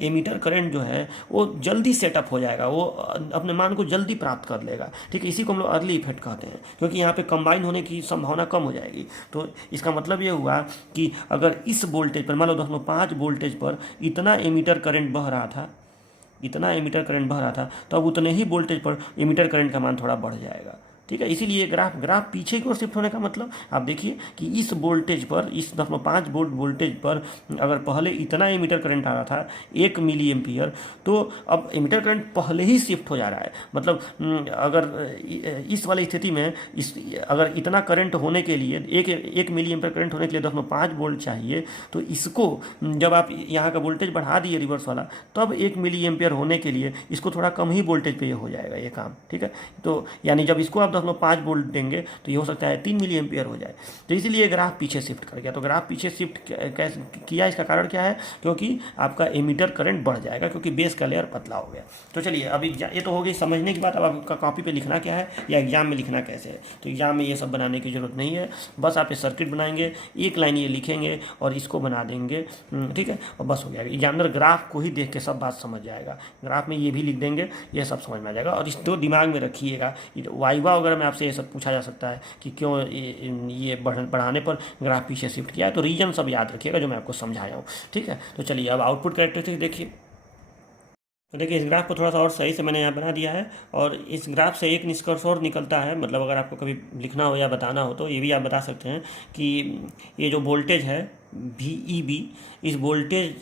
एमिटर करंट जो है वो जल्दी सेटअप हो जाएगा, वो अपने मान को जल्दी प्राप्त कर लेगा, ठीक है। इसी को हम लोग अर्ली इफेक्ट कहते हैं, क्योंकि यहाँ पे कंबाइन होने की संभावना कम हो जाएगी। तो इसका मतलब ये हुआ कि अगर इस वोल्टेज पर, मान लो 5 वोल्टेज पर इतना एमिटर करंट बह रहा था, तो अब उतने ही वोल्टेज पर एमिटर करंट का मान थोड़ा बढ़ जाएगा, ठीक है। इसीलिए ग्राफ पीछे की ओर शिफ्ट होने का मतलब आप देखिए कि इस वोल्टेज पर, इस 5 वोल्ट वोल्टेज पर अगर पहले इतना एमिटर करंट आ रहा था 1 मिली एम्पियर, तो अब एमिटर करंट पहले ही शिफ्ट हो जा रहा है। मतलब अगर इस वाली स्थिति में अगर इतना करंट होने के लिए 1 मिली एम्पियर करंट होने के लिए 5 वोल्ट चाहिए, तो इसको जब आप यहाँ का वोल्टेज बढ़ा दिए रिवर्स वाला, तब 1 मिली एम्पियर होने के लिए इसको थोड़ा कम ही वोल्टेज पे हो जाएगा ये काम, ठीक है। तो यानी जब इसको आप 5 वोल्ट देंगे तो ये हो सकता है 3 मिली एम्पियर हो जाए। तो इसीलिए ग्राफ पीछे शिफ्ट कर गया। तो ग्राफ पीछे शिफ्ट किया, इसका कारण क्या है, क्योंकि आपका एमिटर करंट बढ़ जाएगा, क्योंकि बेस का लेयर पतला हो गया। तो चलिए अभी ये तो हो गई समझने की बात। अब आपका कॉपी पे लिखना क्या है या एग्जाम में लिखना कैसे है, तो एग्जाम में ये सब बनाने की जरूरत नहीं है। बस आप ये सर्किट बनाएंगे, एक लाइन ये लिखेंगे और इसको बना देंगे, ठीक है, और बस हो जाएगा। एग्जामिनर ग्राफ को ही देख के सब बात समझ जाएगा, ग्राफ में ये भी लिख देंगे, ये सब समझ में आ जाएगा। और इसको दिमाग में रखिएगा, वाइवा वगैरह में आपसे ये सब पूछा जा सकता है कि क्यों ये बढ़ाने पर ग्राफ पीछे शिफ्ट किया है, तो रीजन सब याद रखिएगा जो मैं आपको समझाया हूँ, ठीक है। तो चलिए अब आउटपुट कैरेक्टरिस्टिक देखिए। तो देखिए इस ग्राफ को थोड़ा सा और सही से मैंने यहाँ बना दिया है, और इस ग्राफ से एक निष्कर्ष और निकलता है। मतलब अगर आपको कभी लिखना हो या बताना हो तो ये भी आप बता सकते हैं कि ये जो वोल्टेज है VEB, इस वोल्टेज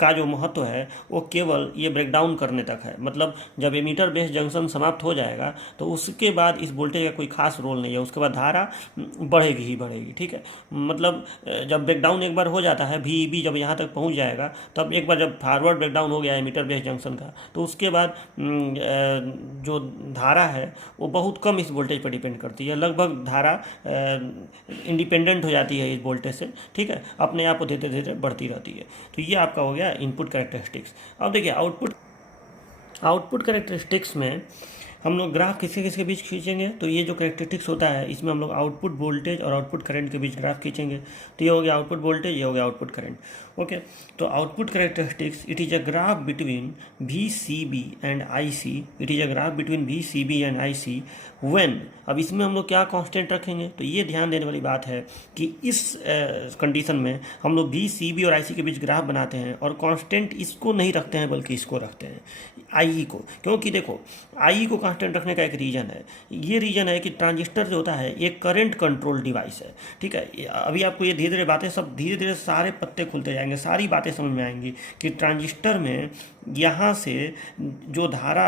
का जो महत्व है वो केवल ये ब्रेकडाउन करने तक है। मतलब जब एमीटर बेस जंक्शन समाप्त हो जाएगा तो उसके बाद इस वोल्टेज का कोई खास रोल नहीं है, उसके बाद धारा बढ़ेगी ही बढ़ेगी। ठीक है, मतलब जब ब्रेकडाउन एक बार हो जाता है, VEB जब यहाँ तक पहुँच जाएगा, तब एक बार जब फॉरवर्ड ब्रेकडाउन हो गया एमीटर बेस जंक्शन का, तो उसके बाद जो धारा है वो बहुत कम इस वोल्टेज पर डिपेंड करती है। लगभग धारा इंडिपेंडेंट हो जाती है इस वोल्टेज से। ठीक है, अपने आप धीरे धीरे बढ़ती रहती है। तो ये आपका हो गया इनपुट कैरेक्टरिस्टिक्स। अब देखिए आउटपुट कैरेक्टरिस्टिक्स में हम लोग ग्राफ किसके किसके बीच खींचेंगे। तो ये जो कैरेक्टरिस्टिक्स होता है इसमें हम लोग आउटपुट वोल्टेज और आउटपुट करंट के बीच ग्राफ खींचेंगे। तो ये हो गया आउटपुट वोल्टेज, ये हो गया आउटपुट करंट। ओके, तो output characteristics, it is a graph between VCB and IC। It is a graph between VCB and IC when. अब इसमें हम लोग क्या कांस्टेंट रखेंगे, तो ये ध्यान देने वाली बात है कि इस कंडीशन में हम लोग VCB और IC के बीच ग्राफ बनाते हैं और कांस्टेंट इसको नहीं रखते हैं बल्कि इसको रखते हैं, IE को। क्योंकि देखो IE को कांस्टेंट रखने का एक रीज़न है। ये रीज़न है कि ट्रांजिस्टर जो होता है ये करंट कंट्रोल डिवाइस है। ठीक है, अभी आपको ये धीरे धीरे बातें सब धीरे धीरे सारे पत्ते खुलते जाएंगे, सारी बातें समझ में आएंगी कि ट्रांजिस्टर में यहाँ से जो धारा,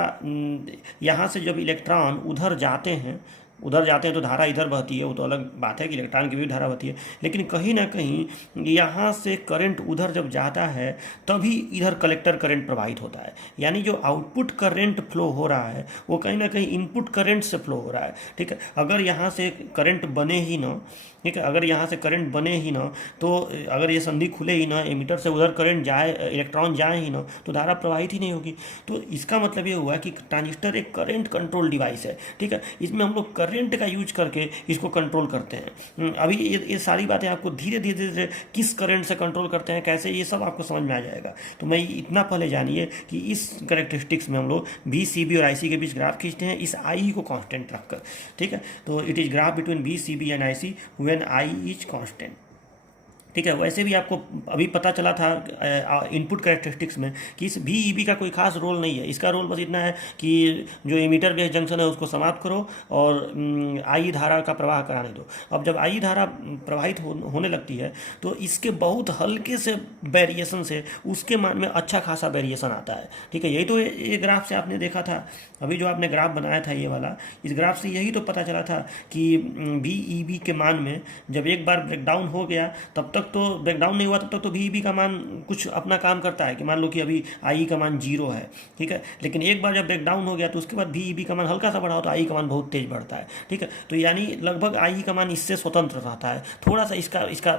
यहाँ से जब इलेक्ट्रॉन उधर जाते हैं तो धारा इधर बहती है, वो तो अलग बात है कि इलेक्ट्रॉन की भी धारा बहती है। लेकिन कहीं ना कहीं यहाँ से करंट उधर जब जाता है तभी इधर कलेक्टर करंट प्रवाहित होता है। यानी जो आउटपुट करंट फ्लो हो रहा है वो कहीं ना कहीं इनपुट करंट से फ्लो हो रहा है। ठीक है, अगर यहाँ से करंट बने ही ना, ठीक है, अगर यहाँ से करंट बने ही ना, तो अगर ये संधि खुले ही ना, एमीटर से उधर करंट जाए, इलेक्ट्रॉन जाए ही ना, तो धारा प्रवाहित ही नहीं होगी। तो इसका मतलब ये हुआ कि ट्रांजिस्टर एक करंट कंट्रोल डिवाइस है। ठीक है, इसमें हम लोग करंट का यूज करके इसको कंट्रोल करते हैं। अभी ये सारी बातें आपको धीरे धीरे किस करंट से कंट्रोल करते हैं, कैसे, ये सब आपको समझ में आ जाएगा। तो मैं इतना पहले जानिए कि इस कैरेक्टरिस्टिक्स में हम लोग VCB और IC के बीच ग्राफ खींचते हैं इस IE को कांस्टेंट रखकर। ठीक है, तो it is graph between VCB and IC when I is constant. ठीक है, वैसे भी आपको अभी पता चला था इनपुट कैरेक्टरिस्टिक्स में कि इस VEB का कोई खास रोल नहीं है। इसका रोल बस इतना है कि जो एमीटर बेस जंक्शन है उसको समाप्त करो और I धारा का प्रवाह कराने दो। अब जब I धारा प्रवाहित होने लगती है तो इसके बहुत हल्के से वेरिएशन से उसके मान में अच्छा खासा वेरिएशन आता है। ठीक है, यही तो ये ग्राफ से आपने देखा था, अभी जो आपने ग्राफ बनाया था ये वाला, इस ग्राफ से यही तो पता चला था कि VEB के मान में जब एक बार ब्रेकडाउन हो गया, तब तक तो ब्रेकडाउन नहीं हुआ, तब तक तो VEB का मान कुछ अपना काम करता है कि मान लो कि अभी IE का मान 0 है। ठीक है, लेकिन एक बार जब ब्रेकडाउन हो गया तो उसके बाद VEB का मान हल्का सा बढ़ा हो तो IE का मान बहुत तेज बढ़ता है। ठीक है, तो यानी लगभग IE का मान इससे स्वतंत्र रहता है, थोड़ा सा इसका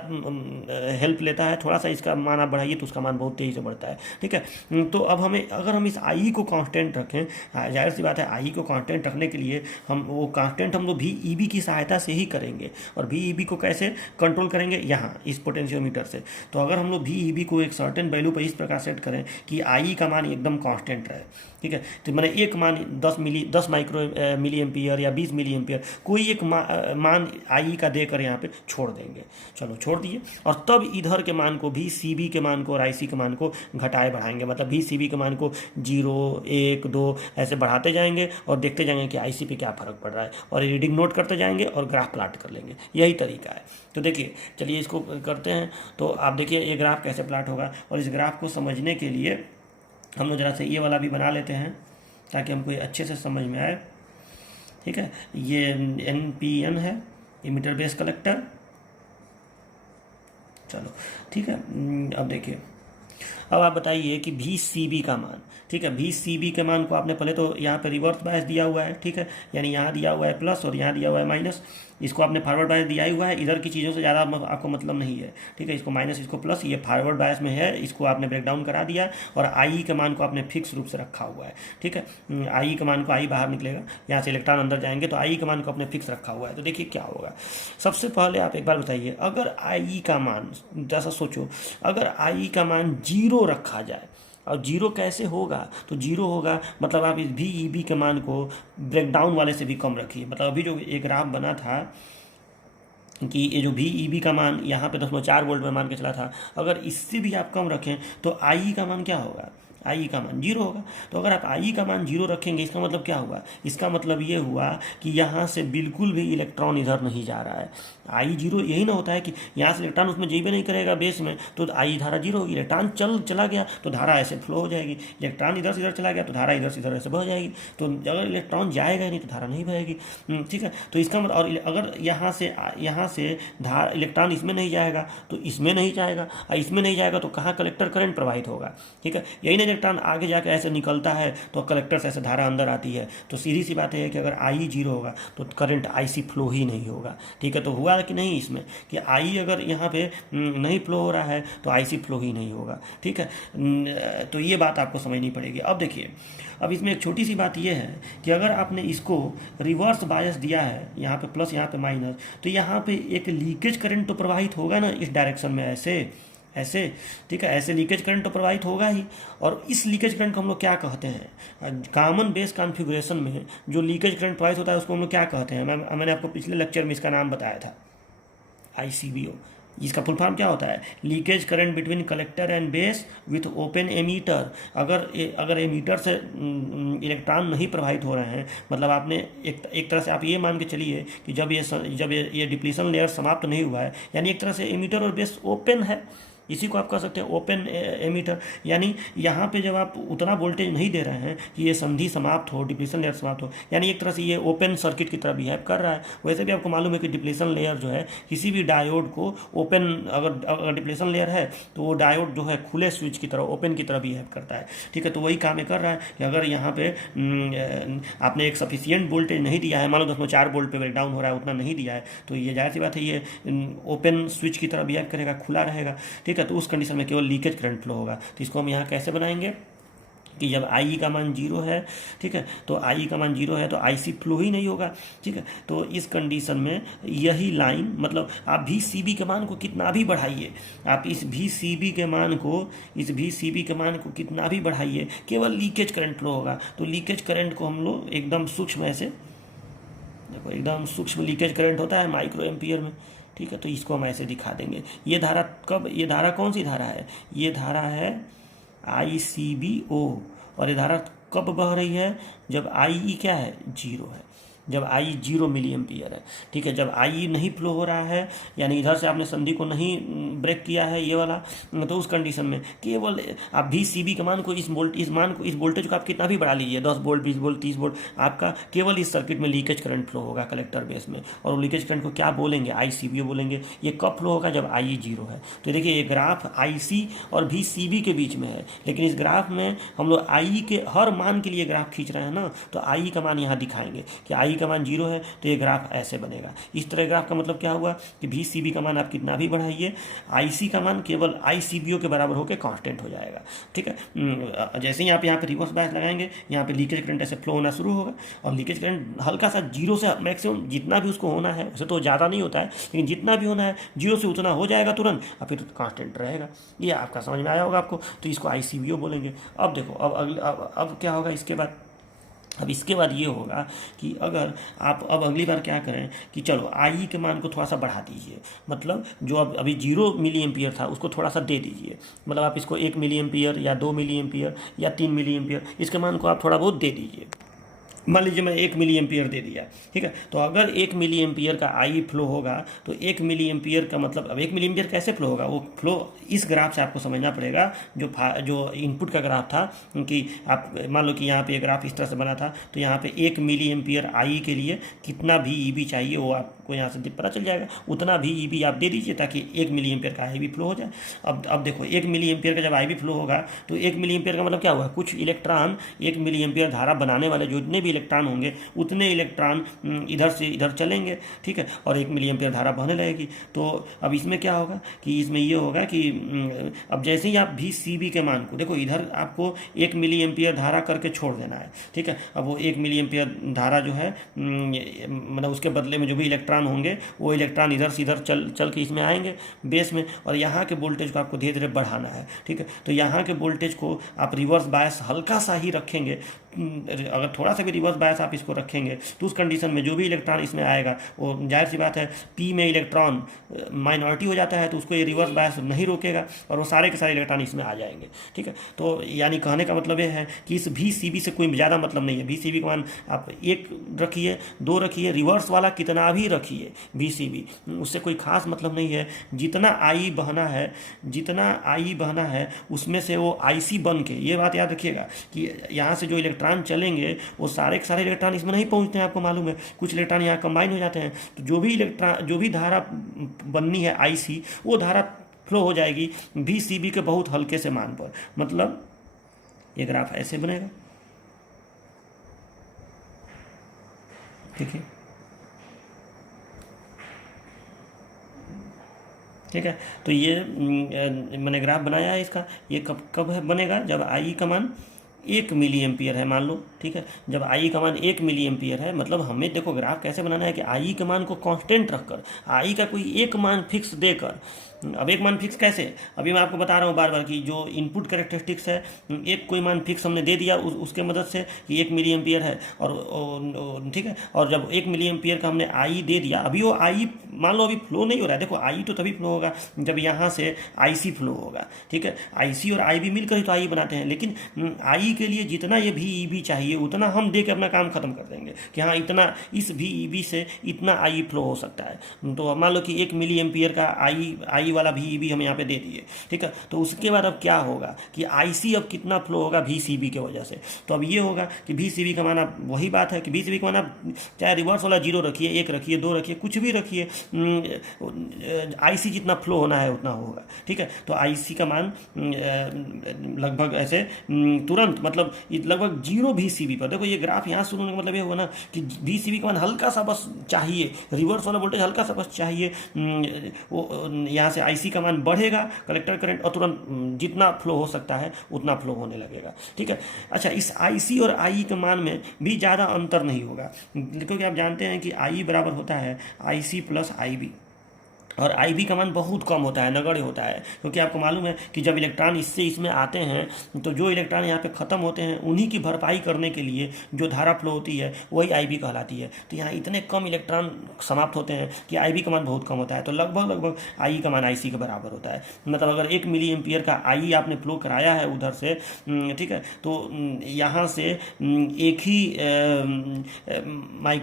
हेल्प लेता है, थोड़ा सा इसका मान आप बढ़ाइए तो उसका मान बहुत तेज़ी से बढ़ता है। ठीक है, तो अब हमें अगर हम इस IE को कांस्टेंट रखें, जाहिर सी बात है IE को कांस्टेंट रखने के लिए हम वो कांस्टेंट हम लोग VEB की सहायता से ही करेंगे। और VEB को कैसे कंट्रोल करेंगे, यहाँ इस पोटेंशियोमीटर से। तो अगर हम लोग VEB को एक सर्टेन वैल्यू पर इस प्रकार सेट करें कि IE का मान एकदम कांस्टेंट रहे। ठीक है, तो मैंने एक मान 10 माइक्रो मिली एम्पियर या 20 मिली एम्पियर कोई एक मान IE का देकर यहाँ पे छोड़ देंगे। चलो छोड़ दिए, और तब इधर के मान को VCB के मान को और IC के मान को घटाए बढ़ाएंगे। मतलब VCB के मान को 0, 1, 2 ऐसे बढ़ाते जाएंगे और देखते जाएंगे कि IC पे क्या फ़र्क पड़ रहा है, और रीडिंग नोट करते जाएंगे और ग्राफ प्लाट कर लेंगे। यही तरीका है। तो देखिए, चलिए इसको करते हैं। तो आप देखिए ये ग्राफ कैसे प्लाट होगा, और इस ग्राफ को समझने के लिए हम लोग ज़रा से ये वाला भी बना लेते हैं ताकि हमको ये अच्छे से समझ में आए। ठीक है, ये NPN है, इमीटर बेस कलेक्टर। चलो ठीक है, अब देखिए, अब आप बताइए कि VCB का मान। ठीक है, VCB के मान को आपने पहले तो यहाँ पे रिवर्स बायस दिया हुआ है। ठीक है, यानी यहाँ दिया हुआ है प्लस और यहाँ दिया हुआ है माइनस। इसको आपने फॉरवर्ड बायस दिया ही हुआ है, इधर की चीज़ों से ज़्यादा आपको मतलब नहीं है। ठीक है, इसको माइनस इसको प्लस, ये फॉरवर्ड बायस में है, इसको आपने ब्रेकडाउन करा दिया। और IE के मान को आपने फिक्स रूप से रखा हुआ है। ठीक है, IE के मान को, IE बाहर निकलेगा, यहाँ से इलेक्ट्रॉन अंदर जाएंगे, तो IE के मान को आपने फिक्स रखा हुआ है। तो देखिए क्या होगा। सबसे पहले आप एक बार बताइए, अगर IE का मान, जैसा सोचो, अगर IE का मान 0 रखा जाए, और 0 कैसे होगा, तो 0 होगा मतलब आप इस VEB के मान को ब्रेकडाउन वाले से भी कम रखिए। मतलब अभी जो एक ग्राफ बना था कि ये जो VEB का मान यहाँ पे 10.4 वोल्ट में मान के चला था, अगर इससे भी आप कम रखें तो IE का मान क्या होगा, आई का मान 0 होगा। तो अगर आप आई का मान 0 रखेंगे, इसका मतलब क्या हुआ, इसका मतलब ये हुआ कि यहाँ से बिल्कुल भी इलेक्ट्रॉन इधर नहीं जा रहा है। आई 0 यही ना होता है कि यहाँ से इलेक्ट्रॉन उसमें जेबे नहीं करेगा बेस में, तो आई धारा 0 होगी। इलेक्ट्रॉन चला गया तो धारा ऐसे फ्लो हो जाएगी, इलेक्ट्रॉन इधर से इधर चला गया तो धारा इधर से इधर ऐसे बह जाएगी। तो अगर इलेक्ट्रॉन जाएगा नहीं तो धारा नहीं बहेगी। ठीक है, तो इसका मतलब, और अगर यहाँ से धारा इलेक्ट्रॉन इसमें नहीं जाएगा तो इसमें नहीं जाएगा, और इसमें नहीं जाएगा तो कहाँ कलेक्टर करंट प्रवाहित होगा। ठीक है, यही ना इलेक्ट्रॉन आगे जाके ऐसे निकलता है तो कलेक्टर से ऐसे धारा अंदर आती है। तो सीधी सी बात है कि अगर आई 0 होगा तो करंट आई सी फ्लो ही नहीं होगा। ठीक है, तो हुआ कि नहीं इसमें कि आई अगर यहाँ पे नहीं फ्लो हो रहा है तो आई सी फ्लो ही नहीं होगा। ठीक है, तो ये बात आपको समझनी पड़ेगी। अब देखिए, अब इसमें एक छोटी सी बात यह है कि अगर आपने इसको रिवर्स बायस दिया है, यहाँ पे प्लस यहाँ पे माइनस, तो यहाँ पे एक लीकेज करंट तो प्रवाहित होगा ना इस डायरेक्शन में, ऐसे। ठीक है, ऐसे लीकेज करंट तो प्रवाहित होगा ही। और इस लीकेज करंट को हम लोग क्या कहते हैं, कॉमन बेस कॉन्फ़िगरेशन में जो लीकेज करंट प्रवाहित होता है उसको हम लोग क्या कहते हैं, मैंने आपको पिछले लेक्चर में इसका नाम बताया था, ICBO। इसका फुल फॉर्म क्या होता है, leakage current between collector and base with open emitter. अगर एमीटर से इलेक्ट्रॉन नहीं प्रवाहित हो रहे हैं, मतलब आपने एक तरह से आप ये मान के चलिए कि जब ये डिप्लीशन लेयर समाप्त नहीं हुआ है, यानी एक तरह से एमीटर और बेस ओपन है, इसी को आप कह सकते हैं ओपन एमीटर। यानी यहाँ पे जब आप उतना वोल्टेज नहीं दे रहे हैं कि ये संधि समाप्त हो, डिप्लीशन लेयर समाप्त हो, यानी एक तरह से ये ओपन सर्किट की तरह बिहेव कर रहा है। वैसे भी आपको मालूम है कि डिप्लीशन लेयर जो है किसी भी डायोड को ओपन, अगर डिप्लीशन लेयर है तो वो डायोड जो है खुले स्विच की तरह, ओपन की तरह बिहेव करता है। ठीक है, तो वही काम कर रहा है कि अगर यहाँ पे आपने एक सफिशियंट वोल्टेज नहीं दिया है, मान लो 10 वोल्ट पे ब्रेकडाउन हो रहा है, उतना नहीं दिया है, तो ये जाहिर सी बात है ये ओपन स्विच की तरह बिहेव करेगा, खुला रहेगा। ठीक है, तो उस कंडीशन में केवल लीकेज करंट फ्लो होगा। तो इसको हम यहाँ कैसे बनाएंगे कि जब आई का मान 0 है, ठीक है, तो आई का मान 0 है तो आई सी फ्लो ही नहीं होगा। ठीक है, तो इस कंडीशन में यही लाइन, मतलब आप भी सी बी के मान को कितना भी बढ़ाइए, आप इस भी सी बी के मान को कितना भी बढ़ाइए, केवल लीकेज करंट फ्लो होगा। तो लीकेज करंट को हम लोग एकदम सूक्ष्म, ऐसे देखो, एकदम सूक्ष्म लीकेज करंट होता है माइक्रो एम्पियर में। ठीक है, तो इसको हम ऐसे दिखा देंगे। ये धारा कौन सी धारा है, ये धारा है ICBO। और ये धारा कब बह रही है, जब IE क्या है, 0 है, जब आई 0 मिली एम्पियर है। ठीक है, जब आई नहीं फ्लो हो रहा है, यानी इधर से आपने संधि को नहीं ब्रेक किया है ये वाला, तो उस कंडीशन में केवल आप भी सी बी के मान को इस वोल्टेज को आप कितना भी बढ़ा लीजिए, 10 वोल्ट 20 वोल्ट 30 वोल्ट, आपका केवल इस सर्किट में लीकेज करंट फ्लो होगा कलेक्टर बेस में। और वो लीकेज करंट को क्या बोलेंगे, ICBO बोलेंगे। ये कब फ्लो होगा, जब आई 0 है। तो देखिए ये ग्राफ IC और VCB के बीच में है, लेकिन इस ग्राफ में हम लोग आई के हर मान के लिए ग्राफ खींच रहे हैं ना, तो आई का मान यहाँ दिखाएंगे कि आई का मान 0 है, तो ये ग्राफ ऐसे बनेगा। इस तरह ग्राफ का मतलब क्या हुआ कि VCB का मान आप कितना भी बढ़ाइए, IC का मान केवल ICBO के बराबर होकर कांस्टेंट हो जाएगा। ठीक है, जैसे ही आप यहाँ पे रिवर्स बायस लगाएंगे, यहाँ पे लीकेज करंट ऐसे फ्लो होना शुरू होगा, और लीकेज करंट हल्का सा 0 से मैक्सिमम जितना भी उसको होना है, वैसे तो ज़्यादा नहीं होता है, लेकिन जितना भी होना है 0 से उतना हो जाएगा तुरंत, और फिर कांस्टेंट रहेगा। ये आपका समझ में आया होगा आपको, तो इसको ICBO बोलेंगे। अब देखो, अब क्या होगा इसके बाद, अब इसके बाद ये होगा कि अगर आप अब अगली बार क्या करें कि चलो आई के मान को थोड़ा सा बढ़ा दीजिए, मतलब जो अब अभी 0 मिली एम्पियर था उसको थोड़ा सा दे दीजिए, मतलब आप इसको 1 मिली एम्पियर या 2 मिली एम्पियर या 3 मिली एम्पियर, इसके मान को आप थोड़ा बहुत दे दीजिए। मान लीजिए मैं 1 मिली एम्पियर दे दिया। ठीक है, तो अगर 1 मिली एम्पियर का आई फ्लो होगा तो 1 मिली एम्पियर का मतलब, अब 1 मिली एम्पियर कैसे फ्लो होगा, वो फ्लो इस ग्राफ से आपको समझना पड़ेगा। जो इनपुट का ग्राफ था कि आप मान लो कि यहाँ पे ग्राफ इस तरह से बना था, तो यहाँ पे 1 मिली एम्पियर आई के लिए कितना भी ईबी चाहिए वो आपको यहाँ से पता चल जाएगा, उतना भी ईबी आप दे दीजिए ताकि 1 मिली एम्पियर का आई भी फ्लो हो जाए। अब देखो 1 मिली एम्पियर का जब आई भी फ्लो होगा तो 1 मिली एम्पियर का मतलब क्या हुआ, कुछ इलेक्ट्रॉन 1 मिली एम्पियर धारा बनाने वाले जितने भी इलेक्ट्रॉन होंगे उतने इलेक्ट्रॉन इधर से इधर चलेंगे। ठीक है, और 1 मिली एम्पियर धारा बहने लगेगी। तो अब इसमें क्या होगा कि इसमें ये होगा कि अब जैसे ही आप VCB के मान को देखो, इधर आपको 1 मिली एम्पियर धारा करके छोड़ देना है। ठीक है, अब वो 1 मिली एम्पियर धारा जो है मतलब उसके बदले में जो भी इलेक्ट्रॉन होंगे वो इलेक्ट्रॉन इधर से इधर चल के इसमें आएंगे बेस में, और यहाँ के वोल्टेज को आपको धीरे धीरे बढ़ाना है। ठीक है, तो यहाँ के वोल्टेज को आप रिवर्स बायस हल्का सा ही रखेंगे, अगर थोड़ा सा भी रिवर्स बायस आप इसको रखेंगे तो उस कंडीशन में जो भी इलेक्ट्रॉन इसमें आएगा वो जाहिर सी बात है पी में इलेक्ट्रॉन माइनॉरिटी हो जाता है तो उसको ये रिवर्स बायस नहीं रोकेगा और वो सारे के सारे इलेक्ट्रॉन इसमें आ जाएंगे। ठीक है, तो यानी कहने का मतलब ये है कि इस वी सी बी से कोई ज़्यादा मतलब नहीं है। वी सी बी का मान आप 1 रखिए, 2 रखिए, रिवर्स वाला कितना भी रखिए, वी सी बी उससे कोई खास मतलब नहीं है। जितना आई बहना है उसमें से वो आई सी बन के, ये बात याद रखिएगा कि यहाँ से जो इलेक्ट्रॉन चलेंगे वो सारे के सारे इलेक्ट्रॉन इसमें नहीं पहुँचते हैं, आपको मालूम है। कुछ इलेक्ट्रॉन यहाँ कंबाइन हो जाते हैं, तो जो भी धारा बननी है आई सी, वो धारा फ्लो हो जाएगी वी सी बी के बहुत हल्के से मान पर। मतलब ये ग्राफ ऐसे बनेगा। ठीक है, ठीक है, तो ये मैंने ग्राफ बनाया है इसका। ये कब कब बनेगा, जब आई का मान 1 मिली एम्पियर है मान लो। ठीक है, जब आई का मान 1 मिली एम्पियर है, मतलब हमें देखो ग्राफ कैसे बनाना है कि आई के मान को कांस्टेंट रखकर, आई का कोई एक मान फिक्स देकर। अब एक मान फिक्स कैसे, अभी मैं आपको बता रहा हूँ बार बार कि जो इनपुट कैरेक्टरिस्टिक्स है, एक कोई मान फिक्स हमने दे दिया उसके मदद से कि 1 मिली एम्पियर है, और ठीक है, और जब 1 मिली एम्पियर का हमने आई दे दिया, अभी वो आई मान लो अभी फ्लो नहीं हो रहा है। देखो आई तो तभी फ्लो होगा जब यहाँ से आई सी फ्लो होगा। ठीक है, आई सी और आई बी मिलकर ही तो आई बनाते हैं, लेकिन आई के लिए जितना ये वी ई बी चाहिए उतना हम दे के अपना काम खत्म कर देंगे कि हाँ इतना इस वी ई बी से इतना आई फ्लो हो सकता है। तो मान लो कि 1 मिली एम्पियर का आई वाला वी ई बी हम यहाँ पे दे दिए। ठीक है, तो उसके बाद अब क्या होगा कि आई सी अब कितना फ्लो होगा वी सी बी की वजह से। तो अब ये होगा कि वी सी बी का मान, वही बात है कि वी सी बी का मान चाहे रिवर्स वाला 0 रखिए, 1 रखिए, 2 रखिए, कुछ भी रखिए, आई सी जितना फ्लो होना है उतना होगा। ठीक है, तो आई सी का मान लगभग ऐसे तुरंत, मतलब लगभग 0 वी सी बी पर। देखो ये ग्राफ यहाँ शुरू होने का मतलब ये हुआ ना कि वी सी बी का मान हल्का सा बस चाहिए, रिवर्स वाला वोल्टेज हल्का सा बस चाहिए, वो यहाँ से आई सी का मान बढ़ेगा, कलेक्टर करंट, और तुरंत जितना फ्लो हो सकता है उतना फ्लो होने लगेगा। ठीक है, अच्छा इस आई सी और आई के मान में भी ज़्यादा अंतर नहीं होगा, क्योंकि आप जानते हैं कि आई बराबर होता है आई सी प्लस आई बी, और आई बी का मान बहुत कम होता है, नगण्य होता है, क्योंकि आपको मालूम है कि जब इलेक्ट्रॉन इससे इसमें आते हैं तो जो इलेक्ट्रॉन यहाँ पे ख़त्म होते हैं उन्हीं की भरपाई करने के लिए जो धारा फ्लो होती है वही आई बी कहलाती है। तो यहाँ इतने कम इलेक्ट्रॉन समाप्त होते हैं कि आई बी का मान बहुत कम होता है, तो लगभग आई का मान आई सी के बराबर होता है। मतलब अगर 1 मिली एम्पियर का आई आपने फ्लो कराया है उधर से, ठीक है, तो यहाँ से एक ही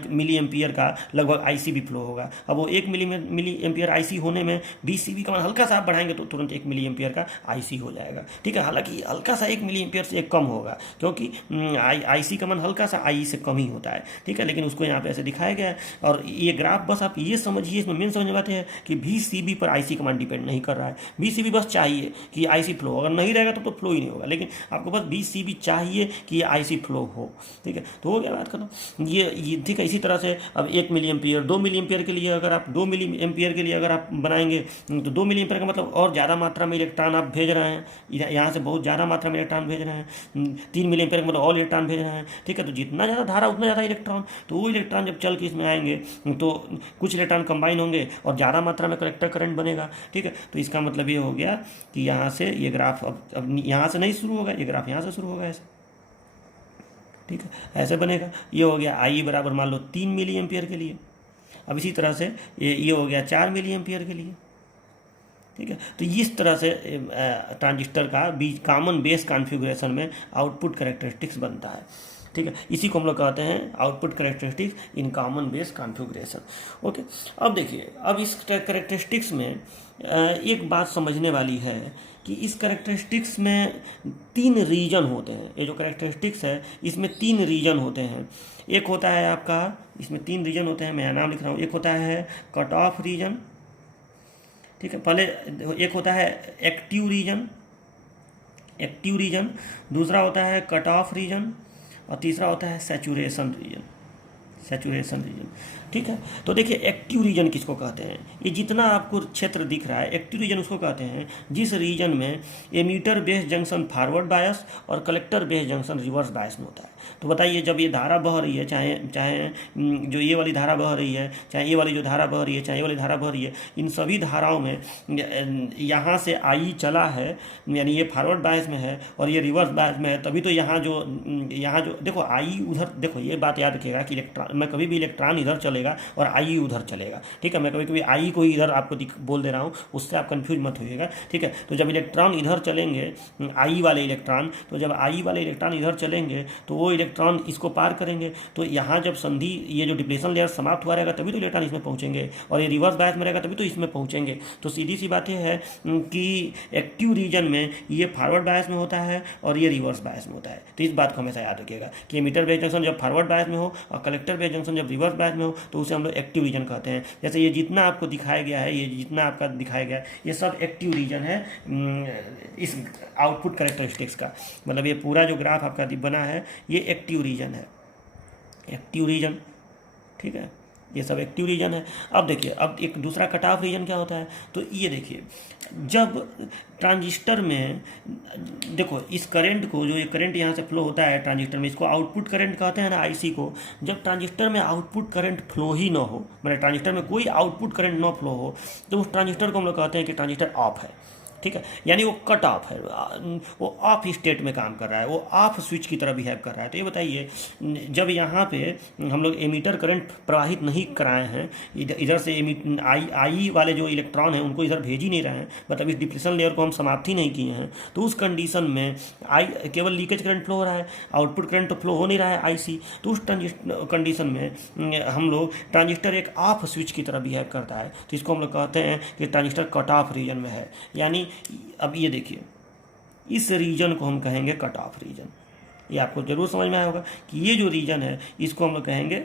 मिली एम्पियर का लगभग आई सी भी फ्लो होगा। अब वो 1 मिली एम्पियर आई सी होने में वी सी बी का मान हल्का सा आप बढ़ाएंगे तो तुरंत 1 मिली एम्पियर का आई सी हो जाएगा। ठीक है, हालांकि हल्का सा 1 मिली एम्पियर से एक कम होगा, क्योंकि आई सी का मान हल्का सा आई से कम ही होता है। ठीक है, लेकिन उसको यहाँ पे ऐसे दिखाया गया है। और ये ग्राफ बस आप ये समझिए, इसमें मेन समझने बात है कि वी सी बी पर आई सी का मान डिपेंड नहीं कर रहा है। वी सी बी बस चाहिए कि आई सी फ्लो, अगर नहीं रहेगा तो फ्लो ही नहीं होगा, लेकिन आपको बस वी सी बी चाहिए कि आई सी फ्लो हो। ठीक है, तो हो गया बात खत्म। ये ठीक है। इसी तरह से अब 1 मिली एम्पियर, 2 मिली एम्पियर के लिए अगर आप 2 मिली एम्पियर के लिए अगर आप बनाएंगे तो 2 मिली एम्पियर का मतलब और ज़्यादा मात्रा में इलेक्ट्रॉन आप भेज रहे हैं, यहाँ से बहुत ज़्यादा मात्रा में इलेक्ट्रॉन भेज रहे हैं। 3 मिली एम्पियर का मतलब और इलेक्ट्रॉन भेज रहे हैं। ठीक है, तो जितना ज़्यादा धारा उतना ज़्यादा इलेक्ट्रॉन, तो वो इलेक्ट्रॉन जब चल के इसमें आएंगे तो कुछ इलेक्ट्रॉन कंबाइन होंगे और ज़्यादा मात्रा में कलेक्टर करंट बनेगा। ठीक है, तो इसका मतलब ये हो गया कि यहाँ से ये ग्राफ अब यहाँ से नहीं शुरू होगा, ये ग्राफ यहाँ से शुरू होगा ऐसे। ठीक है, ऐसे बनेगा। ये हो गया आई बराबर मान लो 3 मिली एम्पियर के लिए। अब इसी तरह से ये हो गया 4 मिली एम्पियर के लिए। ठीक है, तो इस तरह से ट्रांजिस्टर का कॉमन बेस कॉन्फ़िगरेशन में आउटपुट कैरेक्टरिस्टिक्स बनता है। ठीक है, इसी को हम लोग कहते हैं output characteristics in common base configuration. Okay, अब देखिए, अब इस कैरेक्टरिस्टिक्स में एक बात समझने वाली है कि इस कैरेक्टरिस्टिक्स में 3 रीजन होते हैं। ये जो कैरेक्टरिस्टिक्स है इसमें 3 रीजन होते हैं। एक होता है आपका, इसमें 3 रीजन होते हैं, मैं नाम लिख रहा हूँ। एक होता है कट ऑफ रीजन, ठीक है, पहले एक होता है एक्टिव रीजन, दूसरा होता है कट ऑफ रीजन, और तीसरा होता है सैचुरेशन रीजन। ठीक है, तो देखिए एक्टिव रीजन किसको कहते हैं? ये जितना आपको क्षेत्र दिख रहा है एक्टिव रीजन उसको कहते हैं जिस रीजन में emitter base junction forward bias और collector base junction reverse bias में होता है। तो बताइए, जब ये धारा बह रही है, चाहे चाहे जो ये वाली धारा बह रही है, चाहे ये वाली जो धारा बह रही है, चाहे ये वाली धारा बह रही है, इन सभी धाराओं में यहाँ से आई चला है, यानी ये फॉरवर्ड बायस में है और ये रिवर्स बायस में है, तभी तो यहाँ जो देखो आई उधर, देखो ये बात याद रखिएगा कि इलेक्ट्रॉन में कभी भी इलेक्ट्रॉन इधर चलेगा और आई उधर चलेगा, ठीक है। मैं कभी कभी आई को इधर आपको बोल दे रहा हूँ, उससे आप कंफ्यूज मत होइएगा, ठीक है। तो जब इलेक्ट्रॉन इधर चलेंगे, आई वाले इलेक्ट्रॉन, तो जब आई वाले इलेक्ट्रॉन इधर चलेंगे तो वो इलेक्ट्रॉन इसको पार करेंगे, तो यहाँ जब संधि, ये जो डिप्लीशन लेयर समाप्त हुआ रहेगा तभी तो इलेक्ट्रॉन इसमें पहुँचेंगे, और ये रिवर्स बायस में रहेगा तभी तो इसमें पहुँचेंगे। तो सीधी सी बात यह है कि एक्टिव रीजन में ये फॉरवर्ड बायस में होता है और ये रिवर्स बायस में होता है। तो इस बात को हमेशा याद रखिएगा कि एमिटर बेस जंक्शन जब फॉरवर्ड बायस में हो और कलेक्टर बेस जंक्शन जब रिवर्स बायस में हो तो उसे हम लोग एक्टिव रीजन कहते हैं। जैसे ये जितना आपको दिखाया गया है, ये जितना आपका दिखाया गया है, ये सब एक्टिव रीजन है इस आउटपुट कैरेक्टरिस्टिक्स का। मतलब ये पूरा जो ग्राफ आपका बना है ये एक्टिव रीजन है, एक्टिव रीजन, ठीक है। ये सब एक्टिव रीजन है। अब देखिए, अब एक दूसरा कट ऑफ रीजन क्या होता है, तो ये देखिए, जब ट्रांजिस्टर में देखो इस करंट को, जो ये करंट यहाँ से फ्लो होता है ट्रांजिस्टर में, इसको आउटपुट करंट कहते हैं ना, आईसी को। जब ट्रांजिस्टर में आउटपुट करंट फ्लो ही ना हो, मतलब ट्रांजिस्टर में कोई आउटपुट करंट ना फ्लो हो, तो उस ट्रांजिस्टर को हम लोग कहते हैं कि ट्रांजिस्टर ऑफ है, ठीक है। यानी वो कट ऑफ है, वो ऑफ स्टेट में काम कर रहा है, वो ऑफ स्विच की तरह बिहेव कर रहा है। तो ये बताइए, जब यहाँ पे हम लोग एमीटर करंट प्रवाहित नहीं कराए हैं, इधर से आई वाले जो इलेक्ट्रॉन हैं उनको इधर भेज ही नहीं रहे हैं, मतलब इस डिप्लीशन लेयर को हम समाप्त ही नहीं किए हैं, तो उस कंडीशन में केवल लीकेज करंट फ्लो हो रहा है, आउटपुट करंट तो फ्लो हो नहीं रहा है आईसी। तो उस कंडीशन में हम लोग ट्रांजिस्टर एक ऑफ स्विच की तरह बिहेव करता है, तो इसको हम लोग कहते हैं कि ट्रांजिस्टर कट ऑफ रीजन में है। यानी अब ये देखिए, इस रीजन को हम कहेंगे कट ऑफ रीजन। ये आपको जरूर समझ में आया होगा कि ये जो रीजन है इसको हम लोग कहेंगे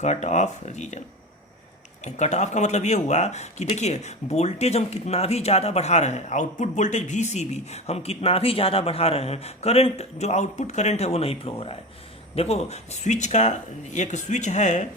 cut off region. Cut off का मतलब ये हुआ कि देखिए, वोल्टेज हम कितना भी ज़्यादा बढ़ा रहे हैं, आउटपुट वोल्टेज VCB हम कितना भी ज़्यादा बढ़ा रहे हैं, करंट जो आउटपुट करंट है वो नहीं फ्लो हो रहा है। देखो, स्विच का एक स्विच है,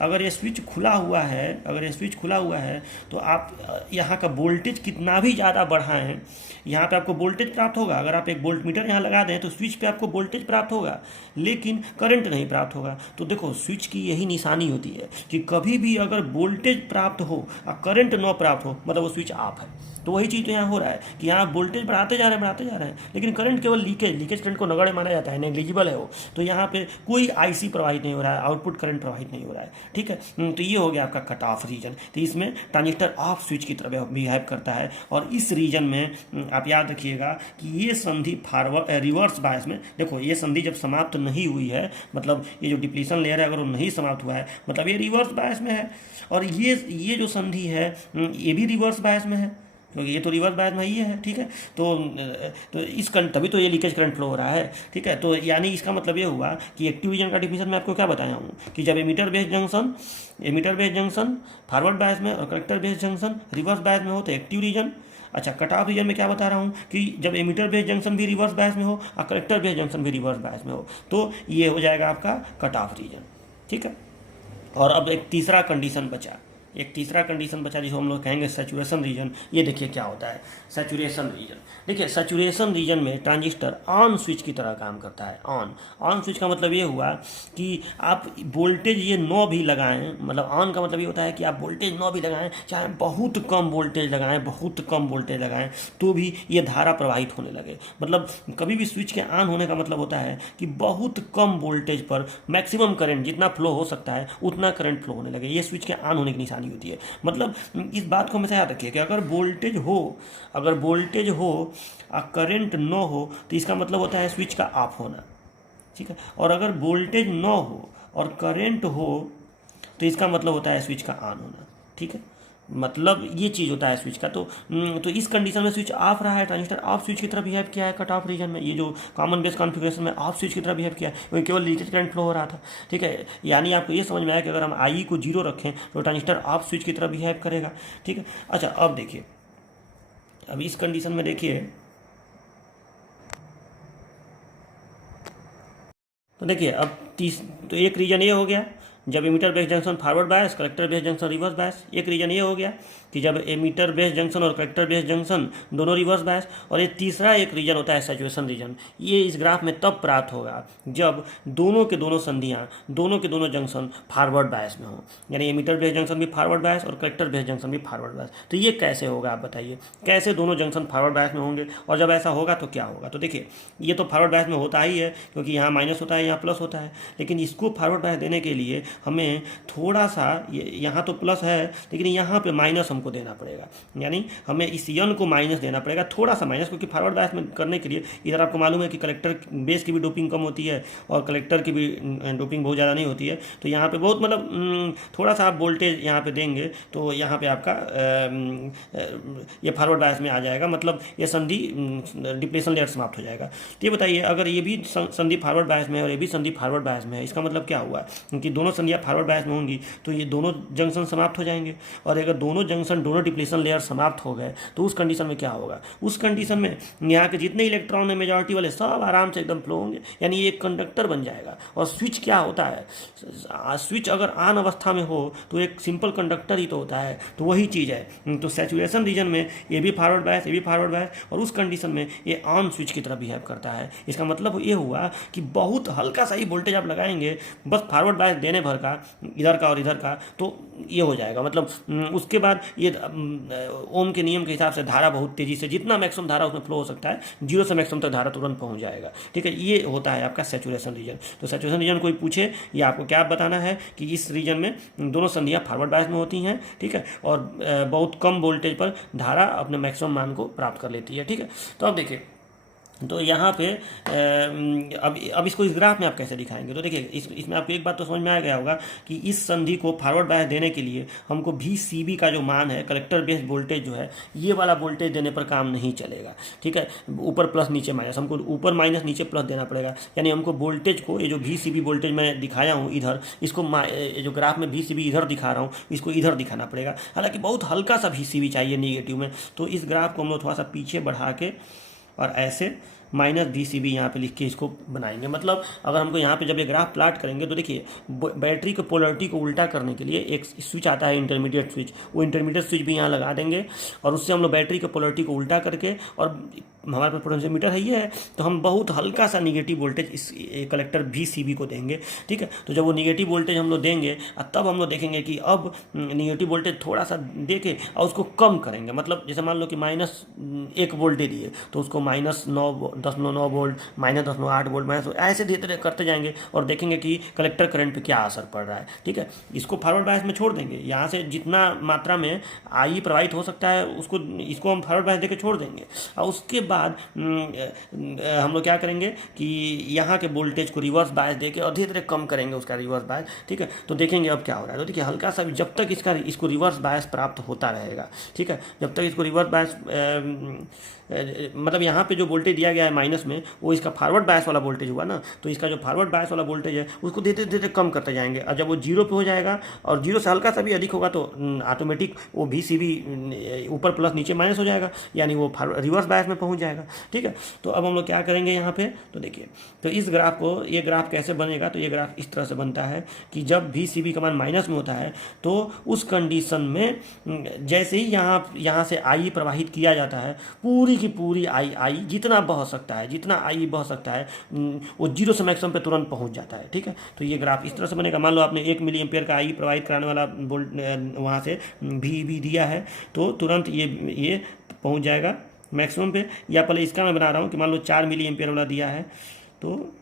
अगर ये स्विच खुला हुआ है, अगर ये स्विच खुला हुआ है तो आप यहाँ का वोल्टेज कितना भी ज़्यादा बढ़ाएं, यहाँ पे आपको वोल्टेज प्राप्त होगा। अगर आप एक वोल्ट मीटर यहाँ लगा दें तो स्विच पे आपको वोल्टेज प्राप्त होगा, लेकिन करंट नहीं प्राप्त होगा। तो देखो, स्विच की यही निशानी होती है कि कभी भी अगर वोल्टेज प्राप्त हो और करंट न प्राप्त हो, मतलब वो स्विच ऑफ है। तो वही चीज़ तो यहाँ हो रहा है कि यहाँ वोल्टेज बढ़ाते जा रहे हैं, लेकिन करंट केवल लीकेज करंट को नगण्य माना जाता है, नेग्लिजिबल है वो। तो यहाँ पे कोई आईसी प्रवाहित नहीं हो रहा है, आउटपुट करंट प्रवाहित नहीं हो रहा है, ठीक है। तो ये हो गया आपका कट ऑफ रीजन। तो इसमें ट्रांजिस्टर ऑफ स्विच की तरह बिहेव करता है, और इस रीजन में आप याद रखिएगा कि ये संधि फॉरवर्ड रिवर्स बायस में, देखो ये संधि जब समाप्त नहीं हुई है, मतलब ये जो डिप्लीशन लेयर है अगर वो नहीं समाप्त हुआ है, मतलब ये रिवर्स बायस में है। और ये जो संधि है ये भी रिवर्स बायस में है, क्योंकि ये तो रिवर्स बायस में ही है, ठीक है। तो इस करंट, तभी तो ये लीकेज करंट फ्लो हो रहा है, ठीक है। तो यानी इसका मतलब ये हुआ कि एक्टिव रीजन का डिफिनेशन मैं आपको क्या बताया हूँ कि जब emitter base junction forward bias में और collector base junction reverse bias में हो तो एक्टिव रीजन। अच्छा, कट ऑफ रीजन में क्या बता रहा हूँ कि जब एमीटर बेस जंक्शन भी रिवर्स बायस में हो और कलेक्टर बेस जंक्शन भी रिवर्स बायस में हो, तो ये हो जाएगा आपका कट ऑफ रीजन, ठीक है। और अब एक तीसरा कंडीशन बचा जिसको हम लोग कहेंगे सैचुरेशन रीजन। ये देखिए क्या होता है सैचुरेशन रीजन। देखिए, सैचुरेशन रीजन में ट्रांजिस्टर ऑन स्विच की तरह काम करता है। ऑन स्विच का मतलब ये हुआ कि आप वोल्टेज ये 9 भी लगाएं, मतलब ऑन का मतलब ये होता है कि आप वोल्टेज 9 भी लगाएं, चाहे बहुत कम वोल्टेज लगाएं, तो भी ये धारा प्रवाहित होने लगे। मतलब कभी भी स्विच के ऑन होने का मतलब होता है कि बहुत कम वोल्टेज पर मैक्सिमम करंट जितना फ्लो हो सकता है उतना करंट फ्लो होने लगे। ये स्विच के ऑन होने की निशानी होती है। मतलब इस बात को हमेशा याद रखिए कि अगर वोल्टेज हो और करंट न हो तो इसका मतलब होता है स्विच का ऑफ होना, ठीक है। और अगर वोल्टेज न हो और करंट हो तो इसका मतलब होता है स्विच का ऑन होना, ठीक है। मतलब ये चीज़ होता है स्विच का। तो इस कंडीशन में स्विच ऑफ रहा है, ट्रांजिस्टर ऑफ स्विच की तरह बिहेव किया है कट ऑफ रीजन में। ये जो कॉमन बेस कॉन्फ़िगरेशन में ऑफ स्विच की तरह बिहेव किया है, वही केवल लीकेज करंट फ्लो हो रहा था, ठीक है। यानी आपको ये समझ में आया कि अगर हम आई को 0 रखें तो ट्रांजिस्टर ऑफ स्विच की तरह बिहेव करेगा, ठीक है। अच्छा, अब देखिए, अब इस कंडीशन में देखिए, तो देखिए अब तो एक रीजन ये हो गया जब emitter base junction forward bias, collector base junction reverse bias. एक रीजन ये हो गया कि जब एमीटर बेस जंक्शन और कलेक्टर बेस जंक्शन दोनों रिवर्स बायस। और ये तीसरा एक रीजन होता है सैचुरेशन रीजन। ये इस ग्राफ में तब प्राप्त होगा जब दोनों के दोनों संधियाँ, दोनों के दोनों जंक्शन फॉरवर्ड बायस में हो, यानी एमीटर बेस जंक्शन भी फॉरवर्ड बायस और कलेक्टर बेस जंक्शन भी फॉरवर्ड बायस। तो ये कैसे होगा आप बताइए, कैसे दोनों जंक्शन फॉरवर्ड बायस में होंगे? और जब ऐसा होगा तो क्या होगा? तो देखिए, ये तो फॉरवर्ड बायस में होता ही है, क्योंकि यहाँ माइनस होता है, यहाँ प्लस होता है। लेकिन इसको फॉरवर्ड बायस देने के लिए हमें थोड़ा सा, यहाँ तो प्लस है लेकिन यहाँ पे माइनस हमको देना पड़ेगा, यानी हमें इस यन को माइनस देना पड़ेगा, थोड़ा सा माइनस, क्योंकि फॉरवर्ड बायस में करने के लिए इधर आपको मालूम है कि कलेक्टर बेस की भी डोपिंग कम होती है और कलेक्टर की भी डोपिंग बहुत ज़्यादा नहीं होती है। तो यहाँ पे बहुत मतलब थोड़ा सा आप वोल्टेज यहाँ पे देंगे तो यहाँ पे आपका ये फॉरवर्ड बायस में आ जाएगा, मतलब ये संधि डिप्लेशन लेयर समाप्त हो जाएगा। तो ये बताइए, अगर ये भी संधि फॉरवर्ड बायस में और ये भी संधि फॉरवर्ड बायस में है, इसका मतलब क्या हुआ? क्योंकि दोनों संधियाँ फॉरवर्ड बायस में होंगी तो ये दोनों जंक्शन समाप्त हो जाएंगे। और अगर दोनों जंक्शन, दोनों डिप्लेशन लेयर समाप्त हो गए तो उस कंडीशन में क्या होगा? उस कंडीशन में यहाँ के जितने इलेक्ट्रॉन है मेजॉरिटी वाले सब आराम से एकदम फ्लो होंगे, यानी ये एक कंडक्टर बन जाएगा। और स्विच क्या होता है? स्विच अगर ऑन अवस्था में हो तो एक सिंपल कंडक्टर ही तो होता है, तो वही चीज़ है। तो सैचुरेशन रीजन में ये भी फॉरवर्ड बायस, ये भी फॉरवर्ड बायस, और उस कंडीशन में ये ऑन स्विच की तरह बिहेव करता है। इसका मतलब ये हुआ कि बहुत हल्का सा ही वोल्टेज आप लगाएंगे बस फॉरवर्ड बायस देने भर का, इधर का और इधर का, तो ये हो जाएगा। मतलब उसके बाद ये ओम के नियम के हिसाब से धारा बहुत तेज़ी से, जितना मैक्सिमम धारा उसमें फ्लो हो सकता है, 0 से मैक्सिमम तक धारा तुरंत पहुंच जाएगा। ठीक है, ये होता है आपका सैचुरेशन रीजन। तो सैचुरेशन रीजन कोई पूछे या आपको क्या बताना है कि इस रीजन में दोनों संधियाँ फॉरवर्ड बायस में होती हैं, ठीक है, और बहुत कम वोल्टेज पर धारा अपने मैक्सिमम मान को प्राप्त कर लेती है। ठीक है, तो अब देखिए, तो यहाँ पे अब इसको इस ग्राफ में आप कैसे दिखाएंगे? तो देखिए, इसमें आपको एक बात तो समझ में आ गया होगा कि इस संधि को फॉरवर्ड बायस देने के लिए हमको VCB का जो मान है, कलेक्टर बेस वोल्टेज जो है, ये वाला वोल्टेज देने पर काम नहीं चलेगा। ठीक है, ऊपर प्लस नीचे माइनस, हमको ऊपर माइनस नीचे प्लस देना पड़ेगा। यानी हमको वोल्टेज को, ये जो VCB वोल्टेज मैं दिखाया हूँ इधर, इसको जो ग्राफ में VCB इधर दिखा रहा हूँ, इसको इधर दिखाना पड़ेगा। हालाँकि बहुत हल्का सा VCB चाहिए निगेटिव में, तो इस ग्राफ को हम लोग थोड़ा सा पीछे बढ़ा के और ऐसे -VCB यहाँ पे लिख के इसको बनाएंगे। मतलब अगर हमको यहाँ पे जब ये ग्राफ प्लाट करेंगे तो देखिए, बैटरी के पोलरिटी को उल्टा करने के लिए एक स्विच आता है, इंटरमीडिएट स्विच, वो इंटरमीडिएट स्विच भी यहाँ लगा देंगे और उससे हम लोग बैटरी के पोलरिटी को उल्टा करके, और हमारे पास पोटेंशियोमीटर है, ये है, तो हम बहुत हल्का सा निगेटिव वोल्टेज इस कलेक्टर VCB को देंगे। ठीक है, तो जब वो निगेटिव वोल्टेज हम लोग देंगे तब हम लोग देखेंगे कि अब निगेटिव वोल्टेज थोड़ा सा दे के और उसको कम करेंगे। मतलब जैसे मान लो कि -1 वोल्ट दे दिए तो उसको -9.9 वोल्ट, -10.8 वोल्ट, माइनस, ऐसे धीरे करते जाएंगे और देखेंगे कि कलेक्टर करंट पे क्या असर पड़ रहा है। ठीक है, इसको फॉरवर्ड बायस में छोड़ देंगे, यहाँ से जितना मात्रा में आई प्रवाहित हो सकता है इसको हम फॉरवर्ड बायस देकर छोड़ देंगे। और उसके बाद हम लोग क्या करेंगे कि यहाँ के वोल्टेज को रिवर्स बायस देके और धीरे धीरे कम करेंगे उसका रिवर्स बायस। ठीक है, तो देखेंगे अब क्या हो रहा है। तो देखिए, हल्का सा जब तक इसको रिवर्स बायस प्राप्त होता रहेगा, ठीक है, जब तक इसको रिवर्स बायस मतलब यहाँ पे जो वोल्टेज दिया गया है माइनस में, वो इसका फॉरवर्ड बायस वाला वोल्टेज हुआ ना, तो इसका जो फॉरवर्ड बायस वाला वोल्टेज है उसको धीरे धीरे कम करते जाएंगे। और जब वो 0 पे हो जाएगा और 0 से हल्का सा भी अधिक होगा तो ऑटोमेटिक वो VCB ऊपर प्लस नीचे माइनस हो जाएगा, यानी वो रिवर्स बायस में पहुँच जाएगा। ठीक है, तो अब हम लोग क्या करेंगे यहाँ पे, तो देखिए, तो इस ग्राफ को, ये ग्राफ कैसे बनेगा? तो ये ग्राफ इस तरह से बनता है कि जब VCB का मान माइनस में होता है तो उस कंडीशन में जैसे ही यहाँ से आई प्रवाहित किया जाता है, पूरी की पूरी आई जितना बह सकता है, जितना आई बह सकता है, वो 0 से मैक्सिमम पे तुरंत पहुँच जाता है। ठीक है, तो ये ग्राफ इस तरह से बनेगा। मान लो आपने 1 मिली एम्पियर का आई प्रवाहित कराने वाला वहाँ से VB दिया है, तो तुरंत ये पहुँच जाएगा मैक्सिमम पे। या पहले इसका मैं बना रहा हूँ कि मान लो 4 मिली एम्पियर वाला दिया है, तो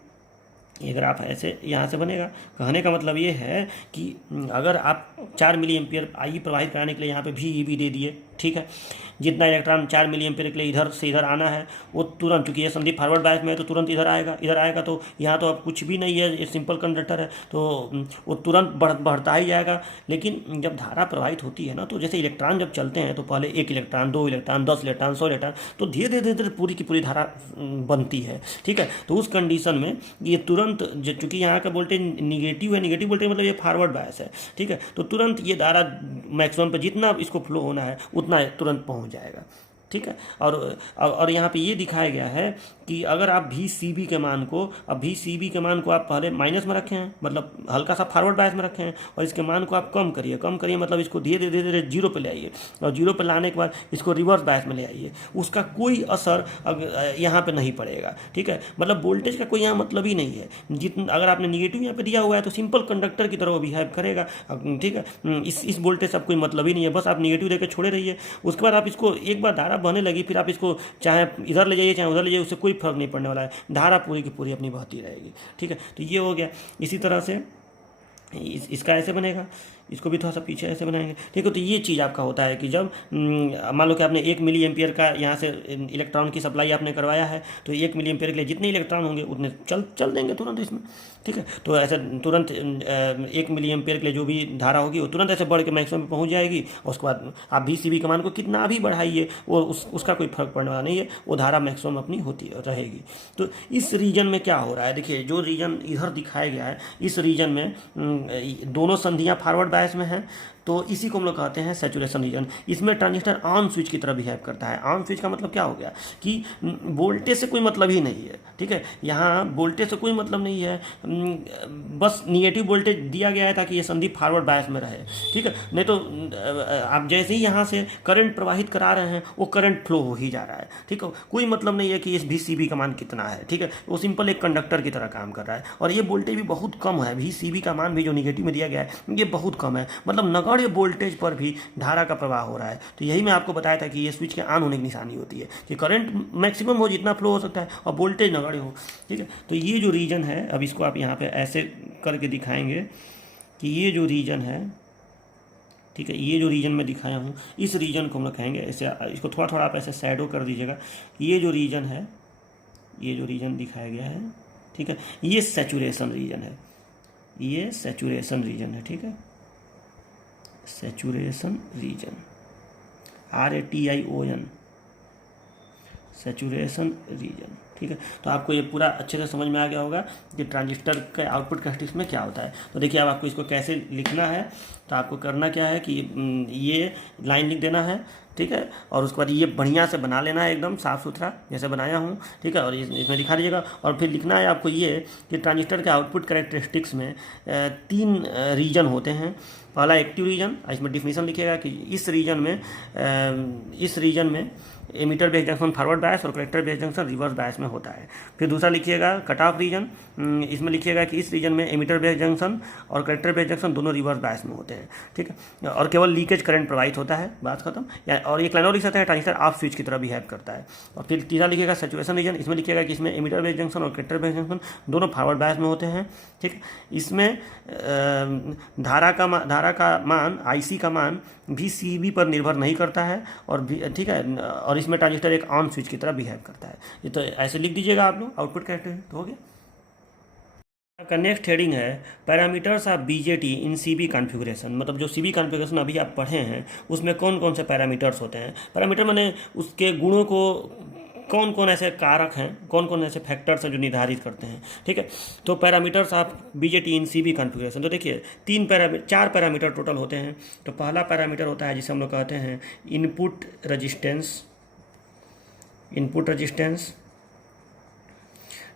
ये ग्राफ ऐसे यहाँ से बनेगा। कहने का मतलब ये है कि अगर आप 4 मिली एम्पियर आई प्रवाहित कराने के लिए यहाँ पे VEB दे दिए, ठीक है, जितना इलेक्ट्रॉन 4 मिली एम्पियर के लिए इधर से इधर आना है वो तुरंत, क्योंकि ये संधि फॉरवर्ड बायस में है तो तुरंत इधर आएगा, तो यहाँ तो अब कुछ भी नहीं है, ये सिंपल कंडक्टर है, तो वो तुरंत बढ़ता ही जाएगा। लेकिन जब धारा प्रवाहित होती है ना, तो जैसे इलेक्ट्रॉन जब चलते हैं तो पहले 1 इलेक्ट्रॉन, 2 इलेक्ट्रॉन, 10 इलेक्ट्रॉन, 100 इलेक्ट्रॉन, तो धीरे धीरे पूरी की पूरी धारा बनती है। ठीक है, तो उस कंडीशन में ये तुरंत, चूँकि यहाँ का वोल्टेज निगेटिव है, निगेटिव वोल्टेज मतलब ये फॉरवर्ड बायस है। ठीक है, तो तुरंत ये धारा मैक्सिमम पर जितना इसको फ्लो होना है उतना तुरंत पहुँच जाएगा। ठीक है। और यहाँ पे ये दिखाया गया है कि अगर आप भी सी बी के मान को, अब भी सी बी के मान को आप पहले माइनस में रखे हैं, मतलब हल्का सा फॉरवर्ड बायस में रखे हैं, और इसके मान को आप कम करिए मतलब इसको धीरे धीरे धीरे जीरो पे ले आइए, और जीरो पे लाने के बाद इसको रिवर्स बायस में ले आइए, उसका कोई असर यहाँ पे नहीं पड़ेगा। ठीक है, मतलब वोल्टेज का कोई यहाँ मतलब ही नहीं है। जितना अगर आपने निगेटिव यहाँ पे दिया हुआ है तो सिंपल कंडक्टर की तरह वो बिहेव करेगा। ठीक है, इस वोल्टेज से कोई मतलब ही नहीं है, बस आप निगेटिव देकर छोड़े रहिए। उसके बाद आप इसको एक बार धारा बहने लगी, फिर आप इसको चाहे इधर ले जाइए चाहे उधर ले जाइए, उससे कोई फर्क नहीं पड़ने वाला है, धारा पूरी की पूरी अपनी बहती रहेगी। ठीक है, तो ये हो गया। इसी तरह से इसका ऐसे बनेगा, इसको भी थोड़ा सा पीछे ऐसे बनाएंगे। ठीक है, तो ये चीज़ आपका होता है कि जब मान लो कि आपने 1 मिली एम्पियर का यहाँ से इलेक्ट्रॉन की सप्लाई आपने करवाया है, तो 1 मिली एम्पियर के लिए जितने इलेक्ट्रॉन होंगे उतने चल देंगे तुरंत इसमें। ठीक है, तो ऐसे तुरंत 1 मिली एम्पियर के लिए जो भी धारा होगी वो तुरंत ऐसे बढ़ के मैक्सिमम पे पहुँच जाएगी, और उसके बाद आप भी सी बी के मान को कितना भी बढ़ाइए वो उसका कोई फर्क पड़ने वाला नहीं है, वो धारा मैक्सिमम अपनी होती रहेगी। तो इस रीजन में क्या हो रहा है, देखिए जो रीजन इधर दिखाया गया है, इस रीजन में दोनों संधियाँ फॉरवर्ड बायस में है, तो इसी को हम लोग कहते हैं सैचुरेशन रीजन। इसमें ट्रांजिस्टर ऑन स्विच की तरह बिहेव करता है। ऑन स्विच का मतलब क्या हो गया कि वोल्टेज से कोई मतलब ही नहीं है। ठीक है, यहाँ वोल्टेज से कोई मतलब नहीं है, बस निगेटिव वोल्टेज दिया गया है ताकि ये संधि फॉरवर्ड बायस में रहे। ठीक है, नहीं तो आप जैसे ही यहाँ से करंट प्रवाहित करा रहे हैं वो करंट फ्लो हो ही जा रहा है। ठीक है, कोई मतलब नहीं है कि इस भी सी बी का मान कितना है। ठीक है, वो सिंपल एक कंडक्टर की तरह काम कर रहा है, और ये वोल्टेज भी बहुत कम है, भी सी बी का मान भी जो निगेटिव में दिया गया है ये बहुत कम है, मतलब नगण्य वोल्टेज पर भी धारा का प्रवाह हो रहा है। तो यही मैं आपको बताया था कि ये स्विच के ऑन होने की निशानी होती है कि करंट मैक्सिमम हो, जितना फ्लो हो सकता है, और वोल्टेज नगण्य हो। ठीक है, तो ये जो रीजन है, अब इसको आप यहाँ पे ऐसे करके दिखाएंगे कि ये जो रीजन है, ठीक है, ये जो रीजन मैं दिखाया हूँ, इस रीजन को हम लोग कहेंगे ऐसे, इसको थोड़ा थोड़ा आप ऐसे शैडो कर दीजिएगा। ये जो रीजन है, ये जो रीजन दिखाया गया है, ठीक है, ये सैचुरेशन रीजन है, ये सैचुरेशन रीजन है। ठीक है, saturation region, RATION, saturation region. ठीक है, तो आपको ये पूरा अच्छे से समझ में आ गया होगा कि ट्रांजिस्टर के आउटपुट कैरेक्टरिस्टिक्स में क्या होता है। तो देखिए अब आपको इसको कैसे लिखना है, तो आपको करना क्या है कि ये लाइन लिख देना है। ठीक है, और उसके बाद ये बढ़िया से बना लेना है, एकदम साफ़ सुथरा जैसे बनाया हूँ। ठीक है, और इसमें दिखा दीजिएगा, और फिर लिखना है आपको ये कि ट्रांजिस्टर के आउटपुट कैरेक्टरिस्टिक्स में 3 रीजन होते हैं। पहला एक्टिव रीजन, इसमें डिफिनीशन लिखिएगा कि इस रीजन में emitter base junction forward bias और collector base junction reverse bias में होता है। फिर दूसरा लिखिएगा कट ऑफ रीजन, इसमें लिखिएगा कि इस रीजन में एमीटर बेस जंक्शन और कलेक्टर बेस जंक्शन दोनों रिवर्स बायस में होते हैं। ठीक है, और केवल लीकेज करंट प्रवाहित होता है, बात खत्म। और ये क्लैनो लिख सकते हैं, ट्रांजिस्टर ऑफ स्विच की तरह बिहेव करता है। और फिर तीसरा लिखिएगा सैचुरेशन रीजन, इसमें लिखिएगा कि इसमें एमीटर बेस जंक्शन और कलेक्टर बेस जंक्शन दोनों फॉरवर्ड बायस में होते हैं। ठीक है, इसमें धारा का मान, IC का मान भी CB पर निर्भर नहीं करता है, और भी ठीक है, और इसमें ट्रांजिस्टर एक ऑन स्विच की तरह बिहेव करता है। ये तो ऐसे लिख दीजिएगा आप लोग, आउटपुट कैरेक्टरिस्टिक तो हो गया। का नेक्स्ट हेडिंग है parameters of BJT in CB configuration, मतलब जो CB कॉन्फ़िगरेशन अभी आप पढ़े हैं उसमें कौन कौन से पैरामीटर्स होते हैं। पैरामीटर माने उसके गुणों को, कौन कौन ऐसे कारक हैं, कौन कौन ऐसे फैक्टर्स हैं जो निर्धारित करते हैं। ठीक है, तो parameters of BJT in CB configuration, तो देखिए 4 पैरामीटर टोटल होते हैं। तो पहला पैरामीटर होता है जिसे हम लोग कहते हैं इनपुट रजिस्टेंस।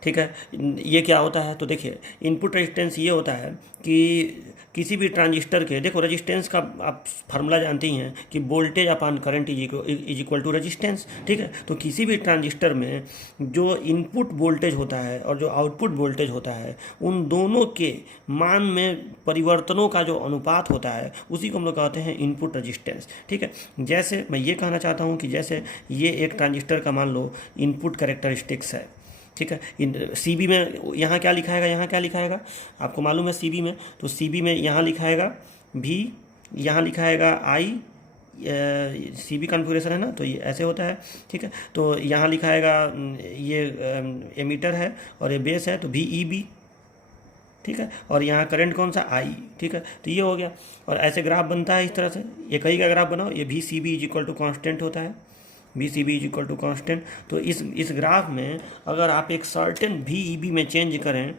ठीक है, ये क्या होता है, तो देखिए इनपुट रेजिस्टेंस ये होता है कि किसी भी ट्रांजिस्टर के, देखो रेजिस्टेंस का आप फार्मूला जानते ही हैं कि voltage upon current is equal to resistance. ठीक है, तो किसी भी ट्रांजिस्टर में जो इनपुट वोल्टेज होता है और जो आउटपुट वोल्टेज होता है, उन दोनों के मान में परिवर्तनों का जो अनुपात होता है उसी को हम लोग कहते हैं इनपुट रेजिस्टेंस। ठीक है, जैसे मैं ये कहना चाहता हूँ कि जैसे ये एक ट्रांजिस्टर का मान लो इनपुट कैरेक्टरिस्टिक्स है। ठीक है, CB में यहाँ क्या लिखाएगा, यहाँ क्या लिखाएगा आपको मालूम है CB में, तो CB में यहाँ लिखाएगा V, यहाँ लिखाएगा I, CB कॉन्फ़िगरेशन है ना, तो ये ऐसे होता है। ठीक है, तो यहाँ लिखाएगा ये एमीटर है और ये बेस है, तो VEB। ठीक है, और यहाँ करंट कौन सा, I। ठीक है, तो ये हो गया, और ऐसे ग्राफ बनता है इस तरह से। ये कहीं का ग्राफ बनाओ, ये VCB is equal to constant होता है, VCB is equal to constant. तो इस ग्राफ में अगर आप एक सर्टेन VEB में चेंज करें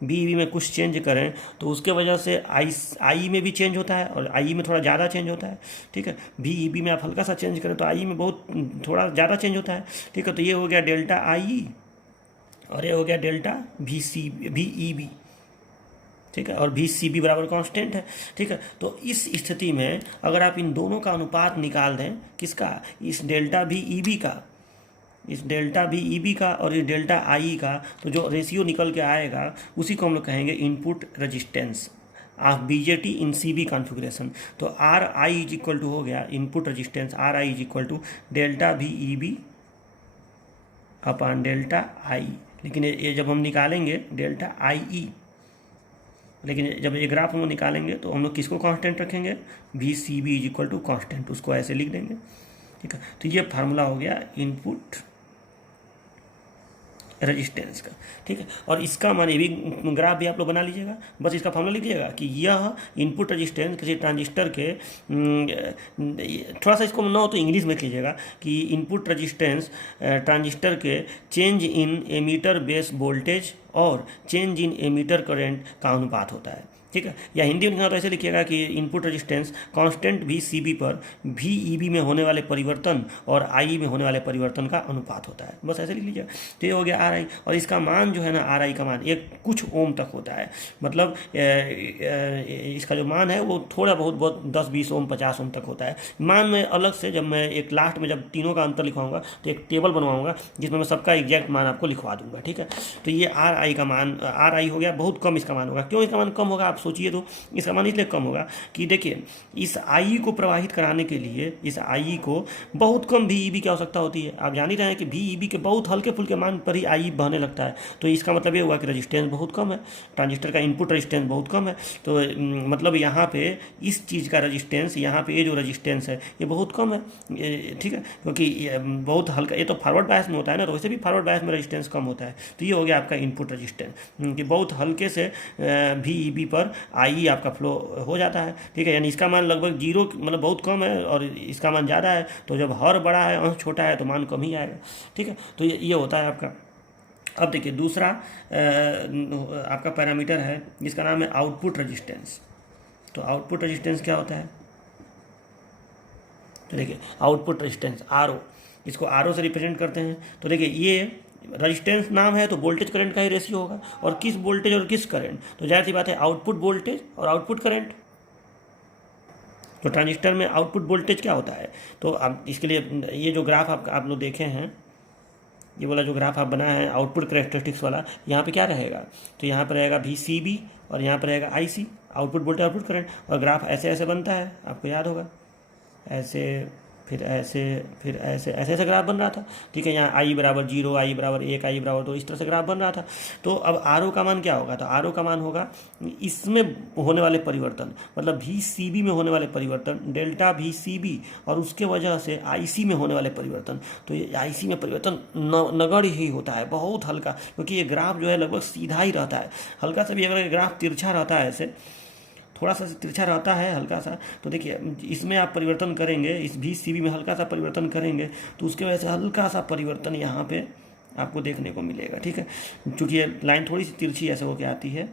बी में कुछ चेंज करें तो उसके वजह से आई में भी चेंज होता है और आई में थोड़ा ज़्यादा चेंज होता है, ठीक है। बी में आप हल्का सा चेंज करें तो आई में बहुत थोड़ा ज़्यादा चेंज होता है, ठीक है। तो ये हो गया डेल्टा आई और ये हो गया डेल्टा VEB, ठीक है। और VCB बराबर कांस्टेंट है, ठीक है। तो इस स्थिति में अगर आप इन दोनों का अनुपात निकाल दें, किसका, इस डेल्टा VEB का, इस डेल्टा VEB का और इस डेल्टा आई का, तो जो रेशियो निकल के आएगा उसी को हम लोग कहेंगे input resistance of BJT in CB configuration. तो RI इज इक्वल टू हो गया input resistance, RI is equal to delta VEB upon delta I. लेकिन ये जब हम निकालेंगे डेल्टा IE, लेकिन जब ये ग्राफ हम लोग निकालेंगे तो हम लोग किसको कांस्टेंट रखेंगे, VCB is equal to constant, उसको ऐसे लिख देंगे, ठीक है। तो ये फार्मूला हो गया इनपुट रजिस्टेंस का, ठीक है। और इसका मान ये भी ग्राफ भी आप लोग बना लीजिएगा, बस इसका फॉर्मूला लिख लीजिएगा कि यह इनपुट रजिस्टेंस किसी ट्रांजिस्टर के, थोड़ा सा इसको ना हो तो इंग्लिश में लीजिएगा कि इनपुट रजिस्टेंस ट्रांजिस्टर के change in emitter base voltage और चेंज इन एमीटर करंट का अनुपात होता है, ठीक है। या हिंदी में लिखना तो ऐसे लिखिएगा कि इनपुट रजिस्टेंस कांस्टेंट VCB पर VEB में होने वाले परिवर्तन और आई में होने वाले परिवर्तन का अनुपात होता है, बस ऐसे लिख लीजिएगा। तो ये हो गया RI, और इसका मान जो है ना, RI का मान एक कुछ ओम तक होता है, मतलब इसका जो मान है वो थोड़ा बहुत 10-20 ओम 50 ओम तक होता है। मान में अलग से जब मैं एक लास्ट में जब तीनों का अंतर लिखवाऊंगा तो एक टेबल बनवाऊंगा जिसमें मैं सबका एग्जैक्ट मान आपको लिखवा दूंगा, ठीक है। तो ये RI का मान, RI हो गया, बहुत कम इसका मान होगा। क्यों इसका मान कम होगा आप सोचिए, तो इसका मान इसलिए कम होगा कि देखिए इस आई को प्रवाहित कराने के लिए इस आई को बहुत कम VEB की आवश्यकता होती है। आप जान ही रहे हैं कि VEB के बहुत हल्के फुल्के मान पर ही आई बहने लगता है। तो इसका मतलब ये हुआ कि रजिस्टेंस बहुत कम है, ट्रांजिस्टर का इनपुट रजिस्टेंस बहुत कम है। तो मतलब यहाँ पे इस चीज़ का रजिस्टेंस, यहाँ पे ये जो रजिस्टेंस है ये बहुत कम है, ठीक है, क्योंकि बहुत हल्का, ये तो फॉरवर्ड बायस में होता है ना, तो वैसे भी फॉरवर्ड बायस में रजिस्टेंस कम होता है। तो ये हो गया आपका इनपुट रजिस्टेंस कि बहुत हल्के से VEB पर आई आपका फ्लो हो जाता है, ठीक है। यानी इसका मान लगभग 0, मतलब बहुत कम है, और इसका मान ज़्यादा है। तो जब हर बड़ा है अंश छोटा है तो मान कम ही आएगा, ठीक है। तो ये होता है आपका। अब देखिए दूसरा आपका पैरामीटर है जिसका नाम है आउटपुट रजिस्टेंस। तो आउटपुट रजिस्टेंस क्या होता है, तो देखिए आउटपुट रजिस्टेंस RO, इसको RO से रिप्रेजेंट करते हैं। तो देखिए ये रजिस्टेंस नाम है तो वोल्टेज करंट का ही रेशियो होगा, और किस वोल्टेज और किस करंट, तो जाहिर सी बात है आउटपुट वोल्टेज और आउटपुट करंट। तो ट्रांजिस्टर में आउटपुट वोल्टेज क्या होता है, तो अब इसके लिए ये जो ग्राफ आप लोग देखे हैं, ये वाला जो ग्राफ आप बनाए हैं आउटपुट कैरेक्टरिस्टिक्स वाला, यहाँ पे क्या रहेगा, तो यहाँ पर रहेगा VCB और यहाँ पर रहेगा IC, output voltage output current. और ग्राफ ऐसे ऐसे बनता है, आपको याद होगा, ऐसे फिर ऐसे फिर ऐसे ऐसे ऐसे ग्राफ बन रहा था, ठीक है। यहाँ I बराबर 0, I बराबर 1, I बराबर 2, इस तरह से ग्राफ बन रहा था। तो अब RO का मान क्या होगा, तो RO का मान होगा इसमें होने वाले परिवर्तन, मतलब VCB में होने वाले परिवर्तन, डेल्टा VCB, और उसके वजह से IC में होने वाले परिवर्तन। तो ये IC में परिवर्तन नगण्य ही होता है, बहुत हल्का, क्योंकि ये ग्राफ जो है लगभग सीधा ही रहता है। हल्का सा भी अगर ग्राफ तिरछा रहता है, ऐसे थोड़ा सा तिरछा रहता है हल्का सा, तो देखिए इसमें आप परिवर्तन करेंगे, इस VCB में हल्का सा परिवर्तन करेंगे तो उसके वजह से हल्का सा परिवर्तन यहाँ पे आपको देखने को मिलेगा, ठीक है। क्योंकि ये लाइन थोड़ी सी तिरछी ऐसे होकर आती है।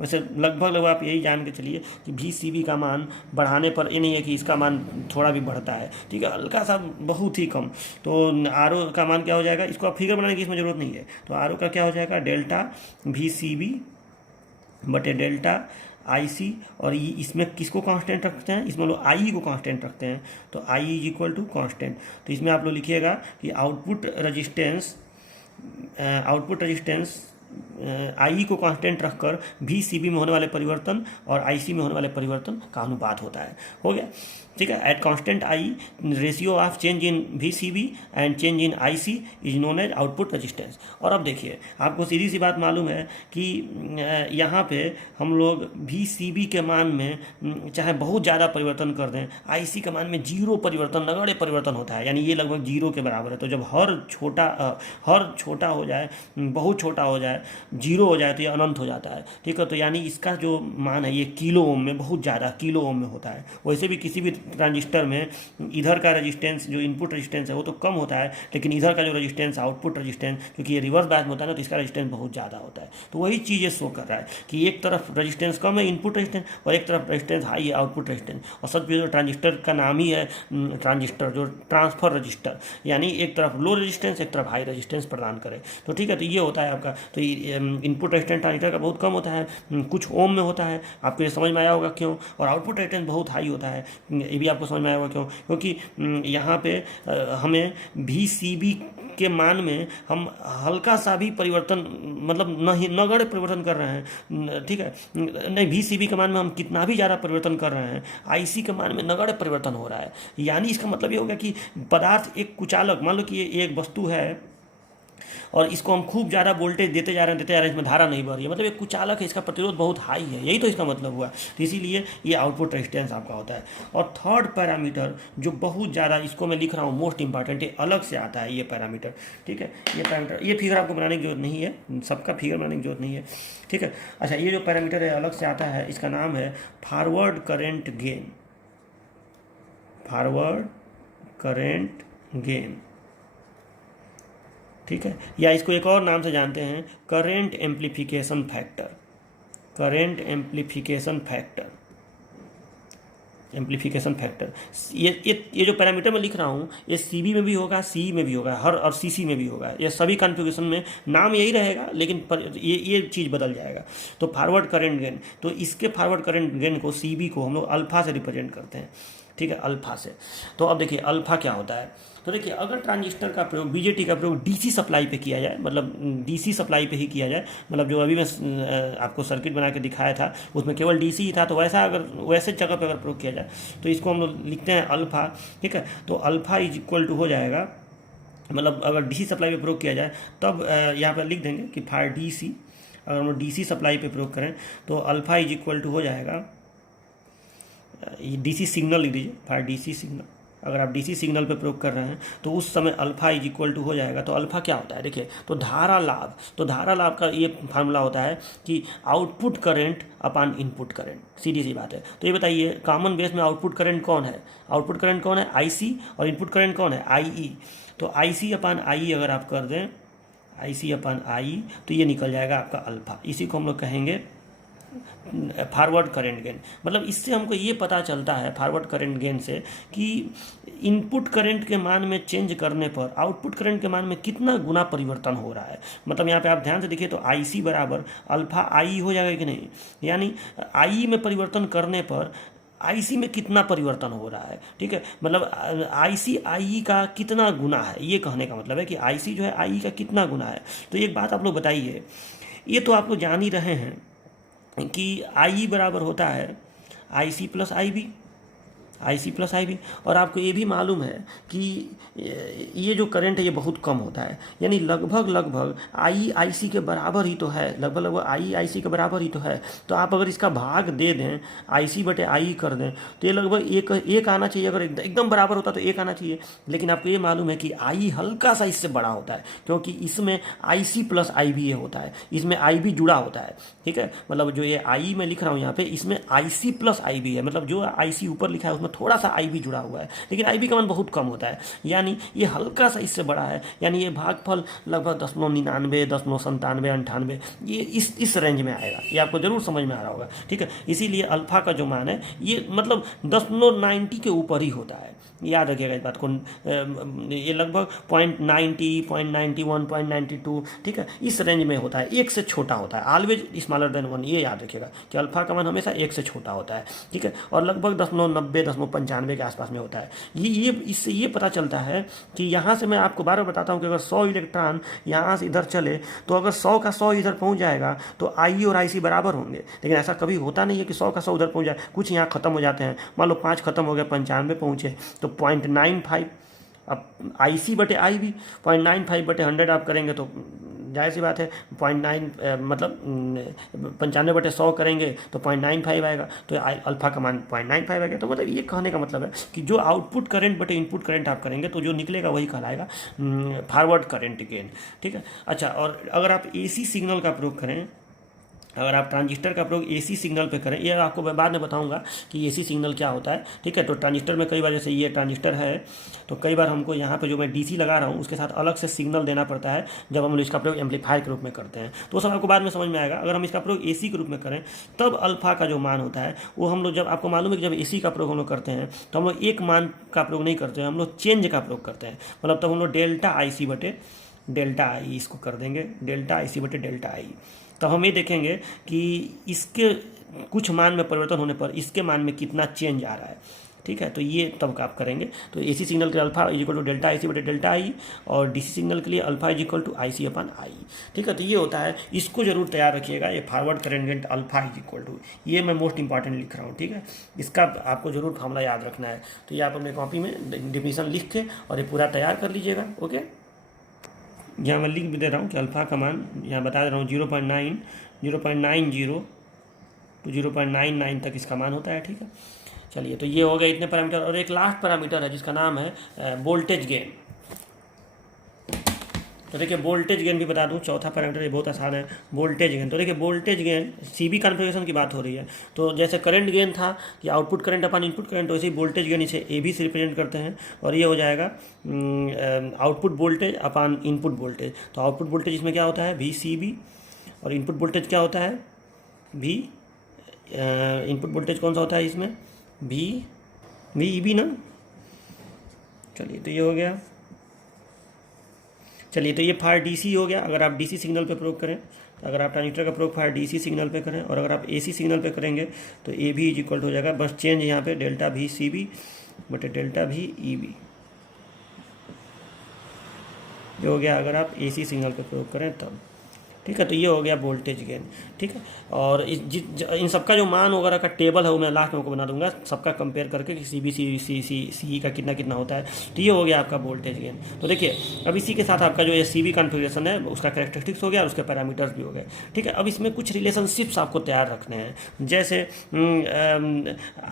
वैसे लगभग आप यही जान के चलिए कि VCB का मान बढ़ाने पर ये नहीं है कि इसका मान थोड़ा भी बढ़ता है, ठीक है, हल्का सा, बहुत ही कम। तो RO का मान क्या हो जाएगा, इसको आप फिगर बनाने की इसमें ज़रूरत नहीं है। तो RO का क्या हो जाएगा, डेल्टा VCB बटे डेल्टा IC, और ये इसमें किसको कांस्टेंट रखते हैं, इसमें लोग आई को कांस्टेंट रखते हैं। तो I is equal to constant. तो इसमें आप लोग लिखिएगा कि आउटपुट रजिस्टेंस आई को कांस्टेंट रखकर VCB में होने वाले परिवर्तन और IC में होने वाले परिवर्तन का अनुपात होता है। हो गया, ठीक है। At constant I ratio of change in VCB and change in IC is known as output resistance. और अब देखिए आपको सीधी सी बात मालूम है कि यहाँ पे हम लोग VCB के मान में चाहे बहुत ज़्यादा परिवर्तन कर दें, IC के मान में 0 परिवर्तन, नगण्य परिवर्तन होता है, यानी ये लगभग 0 के बराबर है। तो जब हर छोटा हो जाए, बहुत छोटा हो जाए, जीरो हो जाए तो ये अनंत हो जाता है, ठीक है। तो यानी इसका जो मान है ये किलो ओम में, बहुत ज़्यादा किलो ओम में होता है। वैसे भी किसी भी ट्रांजिस्टर में इधर का रेजिस्टेंस जो इनपुट रेजिस्टेंस है वो तो कम होता है, लेकिन इधर का जो रेजिस्टेंस आउटपुट रेजिस्टेंस, क्योंकि ये रिवर्स बायस में होता है ना, तो इसका रेजिस्टेंस बहुत ज़्यादा होता है। तो वही चीज़ ये शो कर रहा है कि एक तरफ रेजिस्टेंस कम है इनपुट रेजिस्टेंस, और एक तरफ रेजिस्टेंस हाई है आउटपुट रेजिस्टेंस। और सब जो ट्रांजिस्टर का नाम ही है ट्रांजिस्टर, जो ट्रांसफर रजिस्टर, यानी एक तरफ लो रेजिस्टेंस एक तरफ हाई रेजिस्टेंस प्रदान करे। तो ठीक है, तो ये होता है आपका। तो इनपुट रेजिस्टेंस ट्रांजिस्टर का बहुत कम होता है, कुछ ओम में होता है, आपको ये समझ में आया होगा क्यों। और आउटपुट रेजिस्टेंस बहुत हाई होता है, ये भी आपको समझ में आया होगा क्यों, क्योंकि यहाँ पे हमें VCB के मान में हम हल्का सा भी परिवर्तन, मतलब नगण्य परिवर्तन कर रहे हैं, ठीक है। नहीं, VCB के मान में हम कितना भी ज़्यादा परिवर्तन कर रहे हैं, IC के मान में नगण्य परिवर्तन हो रहा है। यानी इसका मतलब ये होगा कि पदार्थ एक कुचालक, मान लो कि ये एक वस्तु है और इसको हम खूब ज़्यादा वोल्टेज देते जा रहे हैं, इसमें धारा नहीं बढ़ रही है, मतलब एक कुचालक है, इसका प्रतिरोध बहुत हाई है, यही तो इसका मतलब हुआ। तो इसीलिए ये आउटपुट रेजिस्टेंस आपका होता है। और थर्ड पैरामीटर जो बहुत ज़्यादा, इसको मैं लिख रहा हूँ मोस्ट इंपॉर्टेंट, ये अलग से आता है ये पैरामीटर, ठीक है। ये पैरामीटर, ये फिगर आपको बनाने की जरूरत नहीं है, सबका फिगर बनाने की जरूरत नहीं है, ठीक है। अच्छा, ये जो पैरामीटर है अलग से आता है, इसका नाम है forward current gain. Forward current gain, ठीक है, या इसको एक और नाम से जानते हैं current amplification factor. Current amplification factor, amplification factor. ये जो पैरामीटर मैं लिख रहा हूँ ये CB में भी होगा, CE में भी होगा, और CC में भी होगा। ये सभी कॉन्फ़िगरेशन में नाम यही रहेगा, लेकिन ये चीज़ बदल जाएगा। तो फॉरवर्ड करेंट गेन, तो इसके फॉरवर्ड करेंट गेन को, CB को हम लोग अल्फा से रिप्रेजेंट करते हैं, ठीक है, अल्फा से। तो अब देखिए अल्फा क्या होता है। तो देखिए, अगर ट्रांजिस्टर का प्रयोग, BJT का प्रयोग DC सप्लाई पे किया जाए, मतलब DC सप्लाई पे ही किया जाए, मतलब जो अभी मैं आपको सर्किट बना के दिखाया था उसमें केवल DC ही था, तो वैसा अगर वैसे जगह पे अगर प्रयोग किया जाए तो इसको हम लोग लिखते हैं अल्फा, ठीक है। तो अल्फा इज इक्वल टू हो जाएगा, मतलब अगर DC सप्लाई पे प्रयोग किया जाए तब यहाँ पर लिख देंगे कि फॉर DC, अगर हम लोग DC सप्लाई पे प्रयोग करें तो अल्फा इज इक्वल टू हो जाएगा, DC सिग्नल लिख दीजिए, फॉर DC सिग्नल। अगर आप DC सिग्नल पे प्रयोग कर रहे हैं तो उस समय अल्फा इज इक्वल टू हो जाएगा। तो अल्फा क्या होता है, देखिए, तो धारा लाभ, तो धारा लाभ का ये फार्मूला होता है कि आउटपुट करंट अपान इनपुट करंट, सीधी सी बात है। तो ये बताइए, कॉमन बेस में आउटपुट करंट कौन है, आउटपुट करंट कौन है, IC, और इनपुट करंट कौन है, IE। तो IC अपान IE अगर आप कर दें, IC अपान IE, तो ये निकल जाएगा आपका अल्फा। इसी को हम लोग कहेंगे फॉरवर्ड करेंट गेन। मतलब इससे हमको ये पता चलता है फॉरवर्ड करेंट गेन से कि इनपुट करंट के मान में चेंज करने पर आउटपुट करंट के मान में कितना गुना परिवर्तन हो रहा है। मतलब यहाँ पे आप ध्यान से देखिए तो IC बराबर अल्फा IE हो जाएगा कि नहीं, यानी IE में परिवर्तन करने पर IC में कितना परिवर्तन हो रहा है, ठीक है। मतलब IC IE का कितना गुना है, ये कहने का मतलब है कि IC जो है IE का कितना गुना है। तो एक बात आप लोग बताइए, ये तो आप लोग जान ही रहे हैं कि IE बराबर होता है IC plus IB, IC plus IB। और आपको ये भी मालूम है कि ये जो करंट है ये बहुत कम होता है, यानी लगभग IE IC के बराबर ही तो है, लगभग IE IC के बराबर ही तो है। तो आप अगर इसका भाग दे दें, IC बटे IE कर दें, तो ये लगभग एक आना चाहिए। अगर एकदम बराबर होता तो एक आना चाहिए, लेकिन आपको ये मालूम है कि IE हल्का सा इससे बड़ा होता है, क्योंकि इसमें IC प्लस IB ये होता है, इसमें IB जुड़ा होता है, ठीक है। मतलब जो ये IE मैं लिख रहा हूँ यहाँ पे, इसमें IC प्लस IB है, मतलब जो IC ऊपर लिखा है उसमें थोड़ा सा IB जुड़ा हुआ है, लेकिन IB का मान बहुत कम होता है, यानी ये हल्का सा इससे बड़ा है। यानी ये भागफल लगभग 0.99, 0.97, 98, ये इस रेंज में आएगा। ये आपको जरूर समझ में आ रहा होगा, ठीक है। इसीलिए अल्फा का जो मान है ये मतलब 0.90 के ऊपर ही होता है, याद रखिएगा इस बात को। ये लगभग 0.90, 0.91, 0.92, ठीक है, इस रेंज में होता है, एक से छोटा होता है, ऑलवेज स्मॉलर देन 1। ये याद रखिएगा कि अल्फा का मान हमेशा एक से छोटा होता है, ठीक है। और लगभग 0.90, 0.95 के आसपास में होता है। ये इससे ये पता चलता है कि यहाँ से मैं आपको बार बार बताता हूँ कि अगर 100 इलेक्ट्रॉन यहाँ से इधर चले तो अगर 100 का 100 इधर पहुँच जाएगा तो IE और IC बराबर होंगे, लेकिन ऐसा कभी होता नहीं है कि 100 का 100 उधर पहुँच जाए। कुछ यहाँ खत्म हो जाते हैं, मान लो 5 खत्म हो गया, 95 पहुँचे तो 0.95। अब IC बटे IB 0.95 बटे 100 आप करेंगे तो जाहिर सी बात है 0.9 मतलब 95/100 करेंगे तो 0.95 आएगा, तो अल्फा का मान 0.95 आएगा। तो मतलब ये कहने का मतलब है कि जो आउटपुट करंट बटे इनपुट करंट आप करेंगे तो जो निकलेगा वही कहलाएगा फॉरवर्ड करंट गेन। ठीक है। अच्छा, और अगर आप एसी सिग्नल का प्रयोग करें, अगर आप ट्रांजिस्टर का प्रयोग एसी सिग्नल पे करें, ये आपको मैं बाद में बताऊंगा कि एसी सिग्नल क्या होता है। ठीक है। तो ट्रांजिस्टर में कई बार, जैसे ये ट्रांजिस्टर है तो कई बार हमको यहाँ पे जो मैं डीसी लगा रहा हूँ उसके साथ अलग से सिग्नल देना पड़ता है जब हम लोग इसका प्रयोग एम्पलीफायर के रूप में करते हैं, तो वो सब आपको बाद में समझ में आएगा। अगर हम इसका प्रयोग एसी के रूप में करें तब अल्फा का जो मान होता है वो हम लोग, जब आपको मालूम है कि जब एसी का प्रयोग हम लोग करते हैं तो हम लोग एक मान का प्रयोग नहीं करते हैं, हम लोग चेंज का प्रयोग करते हैं। मतलब तब हम लोग डेल्टा आई सी बटे डेल्टा आई इसको कर देंगे, डेल्टा आई सी बटे डेल्टा आई। तो हम ये देखेंगे कि इसके कुछ मान में परिवर्तन होने पर इसके मान में कितना चेंज आ रहा है। ठीक है। तो ये तब आप करेंगे। तो एसी सिग्नल के लिए alpha is equal to delta I C बटे डेल्टा आई, और डीसी सिग्नल के लिए alpha is equal to I C upon I. ठीक है। तो ये होता है, इसको जरूर तैयार रखिएगा, ये forward current gain alpha is equal to, ये मैं मोस्ट इंपॉर्टेंट लिख रहा हूँ। ठीक है। इसका आपको जरूर फॉर्मूला याद रखना है। तो ये आप अपने कॉपी में डिफिनीशन लिख के और ये पूरा तैयार कर लीजिएगा। ओके। यहाँ मैं लिख भी दे रहा हूँ कि अल्फा का मान यहाँ बता दे रहा हूँ 0.90 to 0.99 तक इसका मान होता है। ठीक है। चलिए, तो ये हो गए इतने पैरामीटर, और एक लास्ट पैरामीटर है जिसका नाम है वोल्टेज गेन। तो देखिए वोल्टेज गेन भी बता दूं, चौथा पैरामीटर, ये बहुत आसान है, वोल्टेज गेन। तो देखिए वोल्टेज गेन सीबी कॉन्फ़िगरेशन की बात हो रही है, तो जैसे करंट गेन था कि आउटपुट करंट अपन इनपुट करंट, वैसे ही वोल्टेज गेन इसे ए बी से रिप्रेजेंट करते हैं, और ये हो जाएगा आउटपुट वोल्टेज अपन इनपुट वोल्टेज। तो आउटपुट वोल्टेज इसमें क्या होता है, वी सी बी, और इनपुट वोल्टेज क्या होता है, वी इनपुट वोल्टेज कौन सा होता है इसमें, वी ई बी ना। चलिए, तो ये हो गया। चलिए, तो ये फार डीसी हो गया। अगर आप डीसी सिग्नल पे प्रयोग करें, अगर आप ट्रांजिस्टर का प्रयोग फार डीसी सिग्नल पे करें, और अगर आप एसी सिग्नल पे करेंगे तो ए भी इज इक्वल हो जाएगा, बस चेंज यहाँ पे डेल्टा भी सी बी बटे डेल्टा भी ई बी, जो हो गया अगर आप एसी सिग्नल पे प्रयोग करें तब। ठीक है। तो ये हो गया वोल्टेज गेन। ठीक है। और इन सबका जो मान वगैरह का टेबल है वो मैं लास्ट में आपको बना दूंगा, सबका कंपेयर करके कि सी बी सी का कितना कितना होता है। तो ये हो गया आपका वोल्टेज गेन। तो देखिए अब इसी के साथ आपका जो ये सी बी कॉन्फ़िगरेशन है उसका कैरेक्टरिस्टिक्स हो गया और उसके पैरामीटर्स भी हो गए। ठीक है। अब इसमें कुछ रिलेशनशिप्स आपको तैयार रखने हैं, जैसे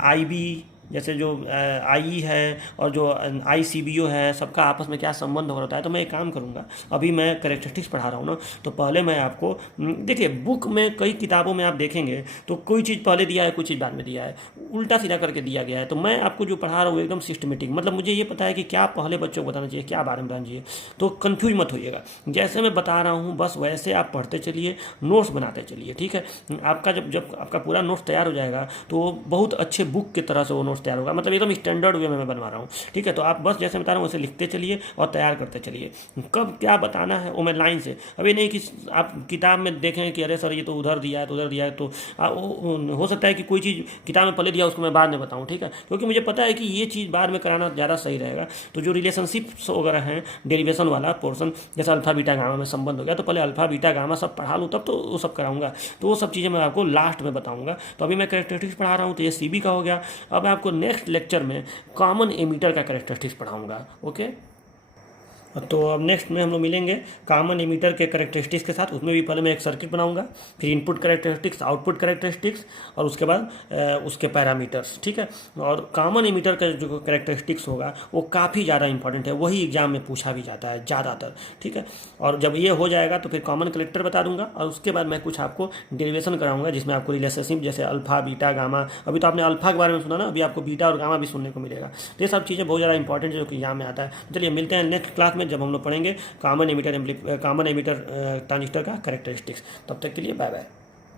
आई बी, जैसे जो आई है और जो आई सी बी ओ है, सबका आपस में क्या संबंध होता है। तो मैं एक काम करूँगा, अभी मैं कैरेक्टरिस्टिक्स पढ़ा रहा हूँ ना, तो पहले मैं आपको देखिए बुक में कई किताबों में आप देखेंगे तो कोई चीज़ पहले दिया है, कोई चीज़ बाद में दिया है, उल्टा सीधा करके दिया गया है। तो मैं आपको जो पढ़ा रहा हूँ एकदम सिस्टमेटिक, मतलब मुझे ये पता है कि क्या पहले बच्चों को बताना चाहिए, क्या बारे में बताना चाहिए। तो कन्फ्यूज मत होइएगा, जैसे मैं बता रहा हूँ बस वैसे आप पढ़ते चलिए, नोट्स बनाते चलिए। ठीक है। आपका जब आपका पूरा नोट्स तैयार हो जाएगा तो बहुत अच्छे बुक की तरह से वो नोट्स तैयार होगा, मतलब एकदम स्टैंडर्ड वे में मैं बनवा रहा हूँ। ठीक है। तो आप बस जैसे बता रहा हूँ वैसे लिखते चलिए और तैयार करते चलिए। कब क्या बताना है वो मैं लाइन से, अभी नहीं कि आप किताब में देखें कि अरे सर ये तो उधर दिया है तो उधर दिया है, तो हो सकता है कि कोई चीज़ किताब में पहले दिया उसको मैं बाद में बताऊँ। ठीक है। क्योंकि मुझे पता है कि ये चीज़ बाद में कराना ज़्यादा सही रहेगा। तो जो रिलेशनशिप्स वगैरह हैं, डेरिवेशन वाला पोर्सन, जैसे अल्फा बीटा गामा में संबंध हो गया, तो पहले अल्फा बीटा गामा सब पढ़ा लूँ तब तो वो सब कराऊंगा। तो वो सब चीज़ें मैं आपको लास्ट में बताऊंगा। तो अभी मैं कैरेक्टरिस्टिक्स पढ़ा रहा हूँ, तो ये सी बी का हो गया। अब मैं आपको नेक्स्ट लेक्चर में कॉमन एमीटर का कैरेक्टरिस्टिक्स पढ़ाऊंगा। ओके। तो अब नेक्स्ट में हम लोग मिलेंगे कॉमन एमीटर के कैरेक्टरिस्टिक्स के साथ। उसमें भी पहले मैं एक सर्किट बनाऊंगा, फिर इनपुट कैरेक्टरिस्टिक्स, आउटपुट कैरेक्टरिस्टिक्स, और उसके बाद उसके पैरामीटर्स। ठीक है। और कॉमन एमीटर का जो कैरेक्टरिस्टिक्स होगा वो काफ़ी ज़्यादा इंपॉर्टेंट है, वही एग्जाम में पूछा भी जाता है ज़्यादातर। ठीक है। और जब ये हो जाएगा तो फिर कॉमन कलेक्टर बता दूंगा, और उसके बाद मैं कुछ आपको डेरिवेशन कराऊंगा जिसमें आपको रिलेशनशिप जैसे अल्फा बीटा गामा, अभी तो आपने अल्फा के बारे में सुना ना, अभी आपको बीटा और गामा भी सुनने को मिलेगा। तो ये सब चीज़ें बहुत ज़्यादा इंपॉर्टेंट है जो कि एग्जाम में आता है। चलिए मिलते हैं नेक्स्ट क्लास में जब हम लोग पढ़ेंगे कॉमन एमीटर ट्रांजिस्टर का कैरेक्टरिस्टिक्स। तब तक के लिए बाय बाय।